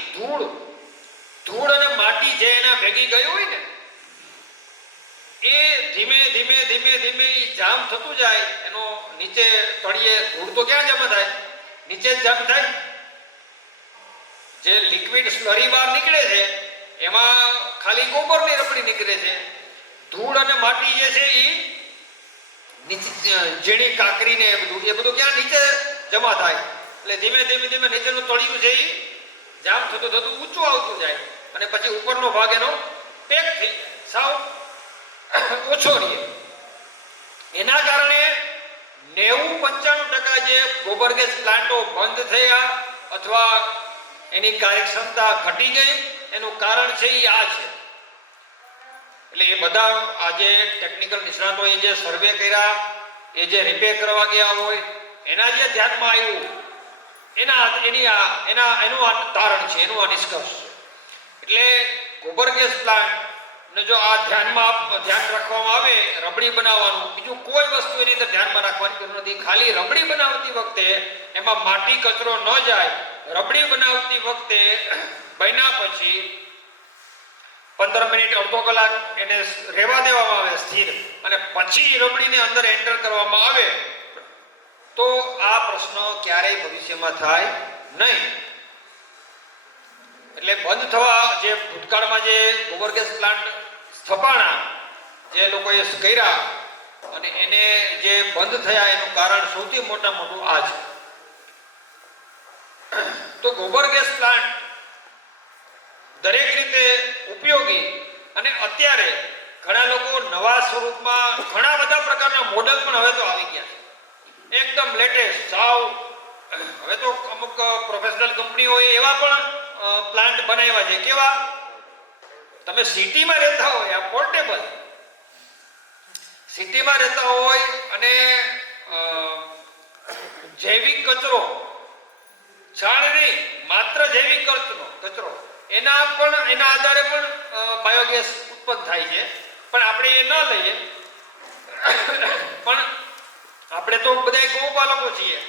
ધૂળ અને માટી જે એના ભેગી ગઈ હોય ને એ ધીમે ધીમે ધીમે ધીમે જામ થતું જાય. એનો નીચે તળિયે ધૂળ તો ક્યાં જમા થાય? નીચે જ જામ થાય. જે લિક્વિડ સ્લરી બહાર નીકળે છે એમાં ખાલી ગોબરની રબડી નીકળે છે. ધૂળ અને માટી જે છે એ નીચે ઝીણી કાકરી ને એ બધું ક્યાં નીચે જમા થાય. એટલે ધીમે ધીમે ધીમે નીચેનું તળિયું છે એ જામ થતું થતું ઊંચું આવતું જાય અને પછી ઉપરનો ભાગ એનો પેક થઈ સાવ ઓછો રહે. એના કારણે 90-95% જે ગોબર ગેસ પ્લાન્ટો બંધ થયા અથવા એની કાર્યક્ષમતા ઘટી ગઈ એનું કારણ છે એ આ છે. એટલે એ બધા આજે ટેકનિકલ નિષ્ણાતોએ જે સર્વે કર્યા એ જે રિપેર કરવા ગયા હોય એના જે ધ્યાનમાં આવ્યું એનું આ તારણ છે, એનું આ નિષ્કર્ષ છે. એટલે ગોબર ગેસ પ્લાન્ટ ને જો આ ધ્યાન રાખવામાં આવે રબડી બનાવવાનું, બીજું કોઈ વસ્તુ એની અંદર ધ્યાનમાં રાખવાની જરૂર નથી. ખાલી રબડી બનાવતી વખતે એમાં માટી કચરો ન જાય. રબડી બનાવતી વખતે બન્યા પછી 15 મિનિટ અડધો કલાક એને રહેવા દેવામાં આવે સ્થિર અને પછી રબડીને અંદર એન્ટર કરવામાં આવે તો આ પ્રશ્ન ક્યારેય ભવિષ્યમાં થાય નહીં. એટલે બંધ થવા જે ભૂતકાળમાં જે ગોબર ગેસ પ્લાન્ટ સ્થપાણા જે લોકોએ કર્યા અને એને જે બંધ થયા એનું કારણ સૌથી મોટું આ છે. તો ગોબર ગેસ પ્લાન્ટ દરેક રીતે ઉપયોગી અને અત્યારે ઘણા લોકો નવા સ્વરૂપમાં ઘણા બધા પ્રકારના મોડલ પણ હવે તો આવી ગયા છે, એકદમ લેટેસ્ટ સાવ. હવે તો અમુક પ્રોફેશનલ કંપનીઓએ એવા પણ પ્લાન્ટ બનાવ્યા છે. કેવા? તમે સિટીમાં રહેતા હોય, આ પોર્ટેબલ સિટીમાં રહેતા હોય અને જૈવિક કચરો, છાણ નહીં માત્ર જૈવિક કચરો એના આધારે પણ બાયોગેસ ઉત્પન્ન થાય છે. પણ આપણે એ ન લઈએ. પણ આપણે તો બધા ગૌપાલકો છીએ,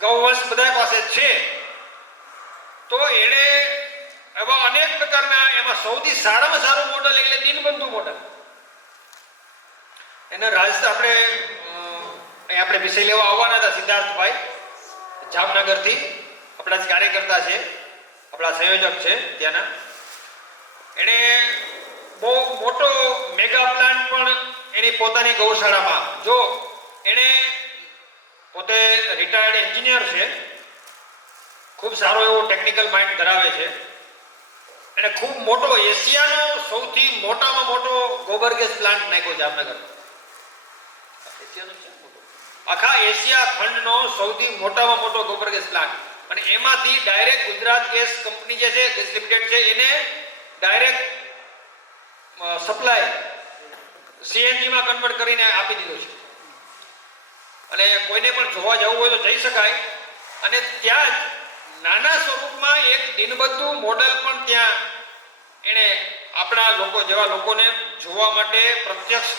ગૌવંશ બધા પાસે છે, તો એને એવા અનેક પ્રકારના એમાં સૌથી સારામાં સારું મોડલ એટલે દિનબંધુ મોડલ. એને આપણે વિષય લેવા આવવાના હતા સિદ્ધાર્થભાઈ જામનગરથી, આપણા જ કાર્યકર્તા છે, આપણા સંયોજક છે ત્યાંના. એને બહુ મોટો મેગા પ્લાન્ટ પણ એની પોતાની ગૌશાળામાં, જો એને પોતે રિટાયર્ડ એન્જિનિયર છે, ખૂબ સારો એવો ટેકનિકલ માઇન્ડ ધરાવે છે. એને ખૂબ મોટો એશિયાનો સૌથી મોટામાં મોટો ગોબર ગેસ પ્લાન્ટ નાખ્યો જામનગર. આખા એશિયા ખંડનો સૌથી મોટામાં મોટો ગોબર ગેસ પ્લાન્ટ. અને એમાંથી ડાયરેક્ટ ગુજરાત ગેસ કંપની જે છે ગેસ લિમિટેડ છે એને ડાયરેક્ટ સપ્લાય CNG માં કન્વર્ટ કરીને આપી દીધો છે. અને કોઈને પણ જોવા જવું હોય તો જઈ શકાય. અને ત્યાં જ નાના સ્વરૂપમાં એક દિનબંધુ મોડેલ પણ ત્યાં એને આપણા લોકો જેવા લોકોને જોવા માટે પ્રત્યક્ષ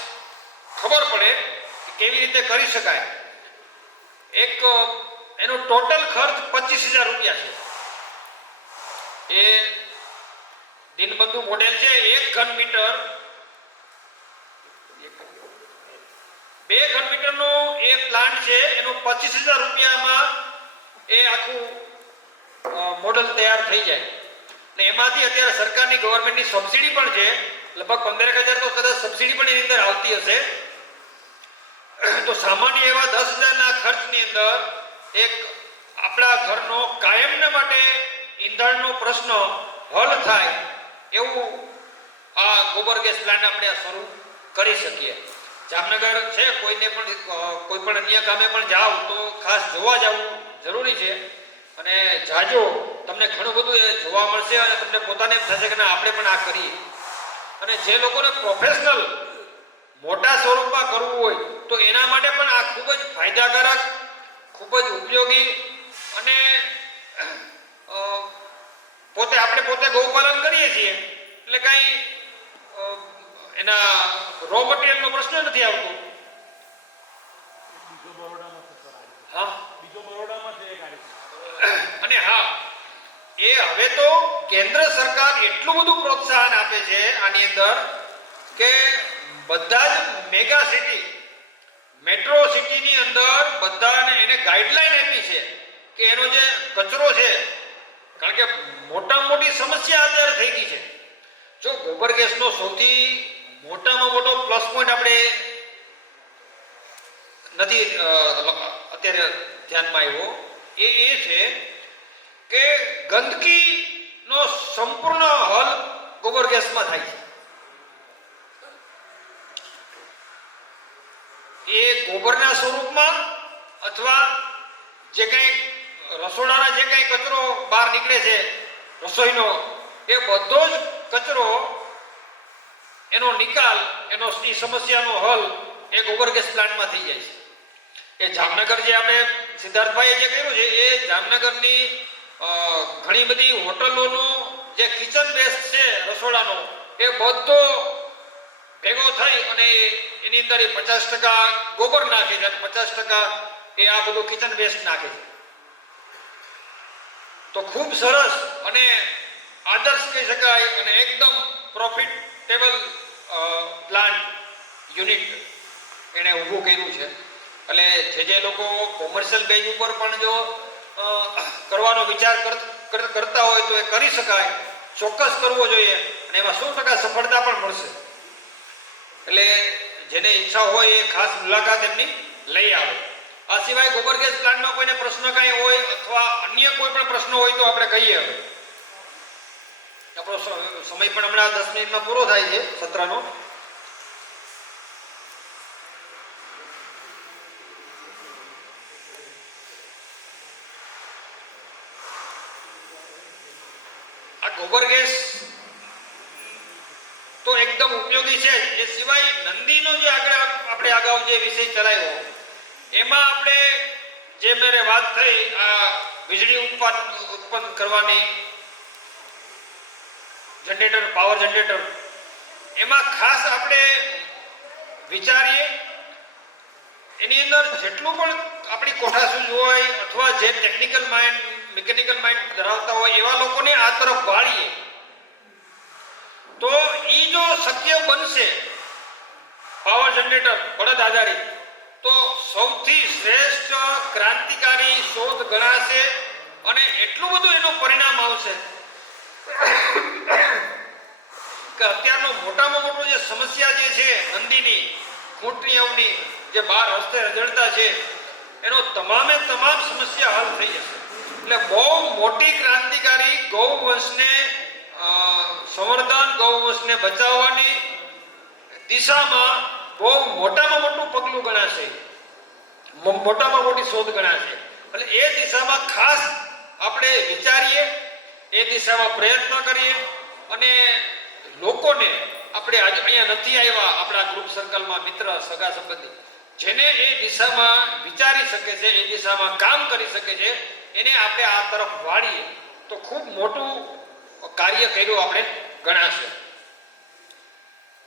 ખબર પડે કે કેવી રીતે કરી શકાય. એક એનો ટોટલ ખર્ચ 25,000 રૂપિયા છે. એ દિનબંધુ મોડેલ છે. 1 ઘન મીટર 2 ઘન મીટરનો એ પ્લાન્ટ છે. એનો 25,000 રૂપિયામાં એ આખું મોડેલ તૈયાર થઈ જાય. ને એમાંથી અત્યારે સરકારની ગવર્મેન્ટની સબસિડી પણ છે. લગભગ 15,000 તો કદાચ સબસિડી પણ એની અંદર આવતી હશે. તો સામાન્ય એવા 10,000 ના ખર્ચની અંદર એક આપણા ઘરનો કાયમને માટે ઈંધણનો પ્રશ્ન હલ થાય એવું આ ગોબર ગેસ પ્લાન્ટ આપણે શરૂ કરી શકીએ. જામનગર છે, કોઈને પણ કોઈ પણ અન્ય કામે પણ જાઓ તો ખાસ જોવા જવું જરૂરી છે. અને જાજો તમને ઘણું બધું એ જોવા મળશે અને તમને પોતાને એમ થશે કે ના આપણે પણ આ કરીએ. અને જે લોકોને પ્રોફેશનલ મોટા સ્વરૂપમાં કરવું હોય તો એના માટે પણ આ ખૂબ જ ફાયદાકારક, ખૂબ જ ઉપયોગી અને પોતે ગૌપાલન કરીએ છીએ એટલે કાંઈ એના રો મટીરિયલનો પ્રશ્ન નથી આવતો. હા, અને હા, એ હવે તો કેન્દ્ર સરકાર એટલું બધું પ્રોત્સાહન આપે છે આની અંદર કે બધા જ મેગા સિટી, મેટ્રો સિટીની અંદર બધાને એને ગાઈડલાઈન આપી છે કે એનો જે કચરો છે, કારણ કે મોટામાં મોટી સમસ્યા અત્યારે થઈ ગઈ છે. જો ગોબર ગેસનો સૌથી મોટામાં મોટો પ્લસ પોઈન્ટ આપણે નથી અત્યારે ધ્યાનમાં આવ્યો એ છે કે ગંદકીનો સંપૂર્ણ હલ ગોબર ગેસમાં થાય છે. એ ગોબરના સ્વરૂપમાં અથવા જે કંઈ રસોડાના જે કંઈ કચરો બહાર નીકળે છે રસોઈનો, એ બધો જ કચરો એનો નિકાલ, એનો સમસ્યાનો હલ એ ગોબર ગેસ પ્લાન્ટમાં થઈ જાય છે. એ જામનગર જે આપણે સિદ્ધાર્થભાઈએ જે કર્યું છે એ જામનગરની ઘણી બધી હોટલોનો જે કિચન વેસ્ટ છે રસોડાનો એ બધો ભેગો થઈ અને એની અંદર 50% ગોબર નાખે છે અને 50% એ આ બધું કિચન વેસ્ટ નાખે છે. તો ખૂબ સરસ અને આદર્શ કહી શકાય અને એકદમ પ્રોફિટેબલ પ્લાન્ટ યુનિટ એણે ઊભું કર્યું છે. એટલે જે લોકો કોમર્શિયલ બેઝ ઉપર પણ જો કરવાનો વિચાર કરતા હોય તો એ કરી શકાય, ચોક્કસ કરવો જોઈએ અને એમાં 100% સફળતા પણ મળશે. એટલે જેને ઈચ્છા હોય એ ખાસ મુલાકાત એમની લઈ આવે. આ સિવાય ગોબર ગેસ પ્લાન્ટમાં કોઈને પ્રશ્ન કાંઈ હોય અથવા અન્ય કોઈ પણ પ્રશ્ન હોય તો આપણે કહીએ. હવે આપણો સમય પણ હમણાં 10 મિનિટમાં પૂરો થાય છે સત્રનો. આ ગોબર ગેસ તો એકદમ ઉપયોગી છે. એ સિવાય નંદીનો જે આપણે અગાઉ જે વિષય ચલાવ્યો એમાં આપણે જે મેરે વાત થઈ આ વીજળી ઉત્પન્ન કરવાની, જનરેટર, પાવર જનરેટર, એમાં ખાસ આપણે વિચારીએ એની અંદર જેટલું પણ આપણી કોઠાસૂઝ હોય અથવા જે ટેકનિકલ માઇન્ડ, મિકેનિકલ માઇન્ડ ધરાવતા હોય એવા લોકોને આ તરફ વાળીએ તો એ જો શક્ય બનશે પાવર જનરેટર બળદ આધારિત તો સૌથી શ્રેષ્ઠ ક્રાંતિકારી શોધ ગણાશે અને એટલું બધું એનું પરિણામ આવશે કે અત્યારનો મોટામાં મોટો જે સમસ્યા જે છે નંદીની, ખૂંટની અવની જે બહાર હસ્તે રજડતા છે એનો તમામે તમામ સમસ્યા હલ થઈ જશે. એટલે બહુ મોટી ક્રાંતિકારી ગૌવંશને સંવર્ધન, ગૌવંશને બચાવવાની દિશામાં બહુ મોટામાં મોટું પગલું ગણાશે, મોટામાં મોટી શોધ ગણાશે. એટલે એ દિશામાં ખાસ આપણે વિચારીએ, એ દિશામાં પ્રયત્ન કરીએ અને લોકોને આપણે આજે અહીંયા નથી આવ્યા આપણા ગ્રુપ સર્કલમાં મિત્ર, સગા સંબંધી જેને એ દિશામાં વિચારી શકે છે, એ દિશામાં કામ કરી શકે છે, એને આપણે આ તરફ વાળીએ તો ખૂબ મોટું કાર્ય કર્યું આપણે ગણાશે.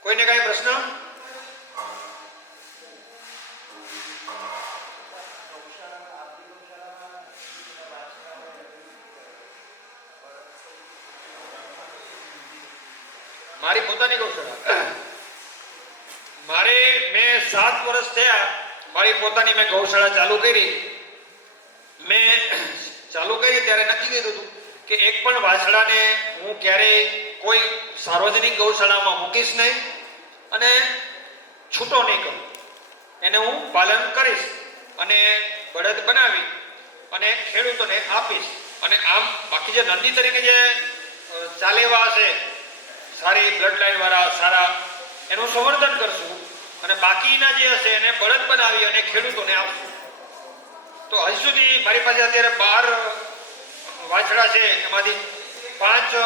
કોઈને કાંઈ પ્રશ્ન? નાની ગૌશાળા મેં 7 વર્ષ થયા મારી પોતાની મેં ગૌશાળા ચાલુ કરી. મેં ચાલુ કરી ત્યારે નક્કી કર્યું હતું કે એક પણ વાછડાને હું ક્યારેય કોઈ સાર્વજનિક ગૌશાળામાં મૂકીશ નહીં અને છૂટો નહીં કરું. એને હું પાલન કરીશ અને બળદ બનાવી અને ખેડૂતોને આપીશ. અને આમ બાકી જે નંદી તરીકે જે ચાલેવા હશે સારી બ્લડ લાઈન વાળા સારા એનું સંવર્ધન કરશું અને બાકીના જે હશે એને બળદ બનાવી અને ખેડૂતોને આપશું. તો હજી સુધી મારી પાસે અત્યારે 12 વાછડા છે, એમાંથી 5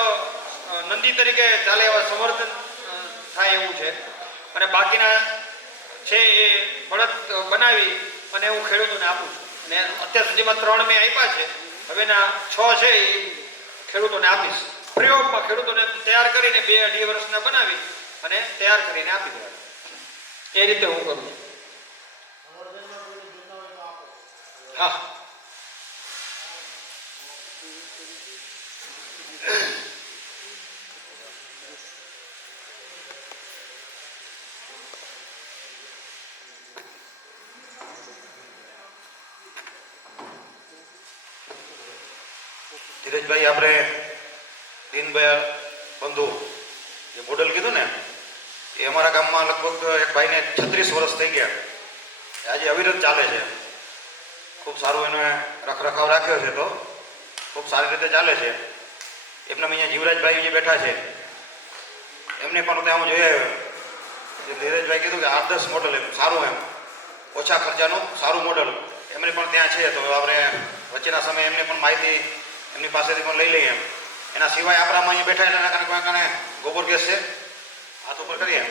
નંદી તરીકે ચાલે એવા સંવર્ધન થાય એવું છે અને બાકીના છે એ બળદ બનાવી અને હું ખેડૂતોને આપું છું. અને અત્યાર સુધીમાં 3 મેં આપ્યા છે, હવેના 6 છે એ ખેડૂતોને આપીશ. પ્રયોગમાં ખેડૂતોને તૈયાર કરીને 2-2.5 વર્ષના બનાવી અને તૈયાર કરીને આપી દેવા. એ રીતે હું કરું છું. હા, ધીરજભાઈ, આપણે દીનદયાળ બંધુ જે મોડલ કીધું ને, એ અમારા ગામમાં લગભગ એક ભાઈને 36 વર્ષ થઈ ગયા. આજે અવિરત ચાલે છે. ખૂબ સારું એને રખરખાવ રાખ્યો છે, તો ખૂબ સારી રીતે ચાલે છે. એમને અહીંયા જીવરાજભાઈ જે બેઠા છે એમને પણ ત્યાં હું જોઈ આવ્યો. ધીરજભાઈ કીધું કે 8-10 મોડલ એમ સારું, એમ ઓછા ખર્ચાનું સારું મોડલ એમને પણ ત્યાં છે. તો આપણે વચ્ચેના સમયે એમને પણ માહિતી એમની પાસેથી પણ લઈ લઈએ. એના સિવાય આપણામાં અહીંયા બેઠા એના કારણે ગોબર ગેસ છે, હાથ ઉપર કરીએ.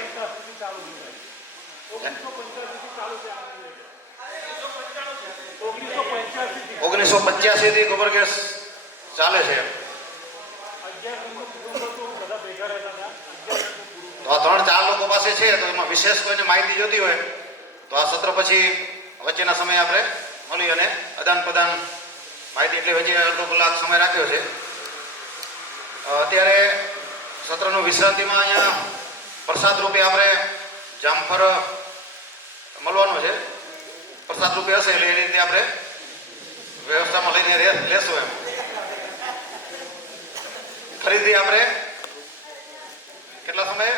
1985 થી ગોબર ગેસ ચાલે છે. તો આ 3-4 લોકો પાસે છે. તો એમાં વિશેષ કોઈને માહિતી જોતી હોય તો આ સત્ર પછી વચ્ચેના સમયે આપણે મળી અને આદાન પ્રદાન માહિતી, એટલે વચ્ચે અડધો કલાક સમય રાખ્યો છે. અત્યારે સત્રનું વિશ્રાંતિમાં અહીંયા પ્રસાદ રૂપે આપણે જામફળ મળવાનો છે. પ્રસાદ રૂપે હશે એટલે એ રીતે આપણે વ્યવસ્થામાં લઈને લેશું. એમ ફરીથી આપણે કેટલા સમયે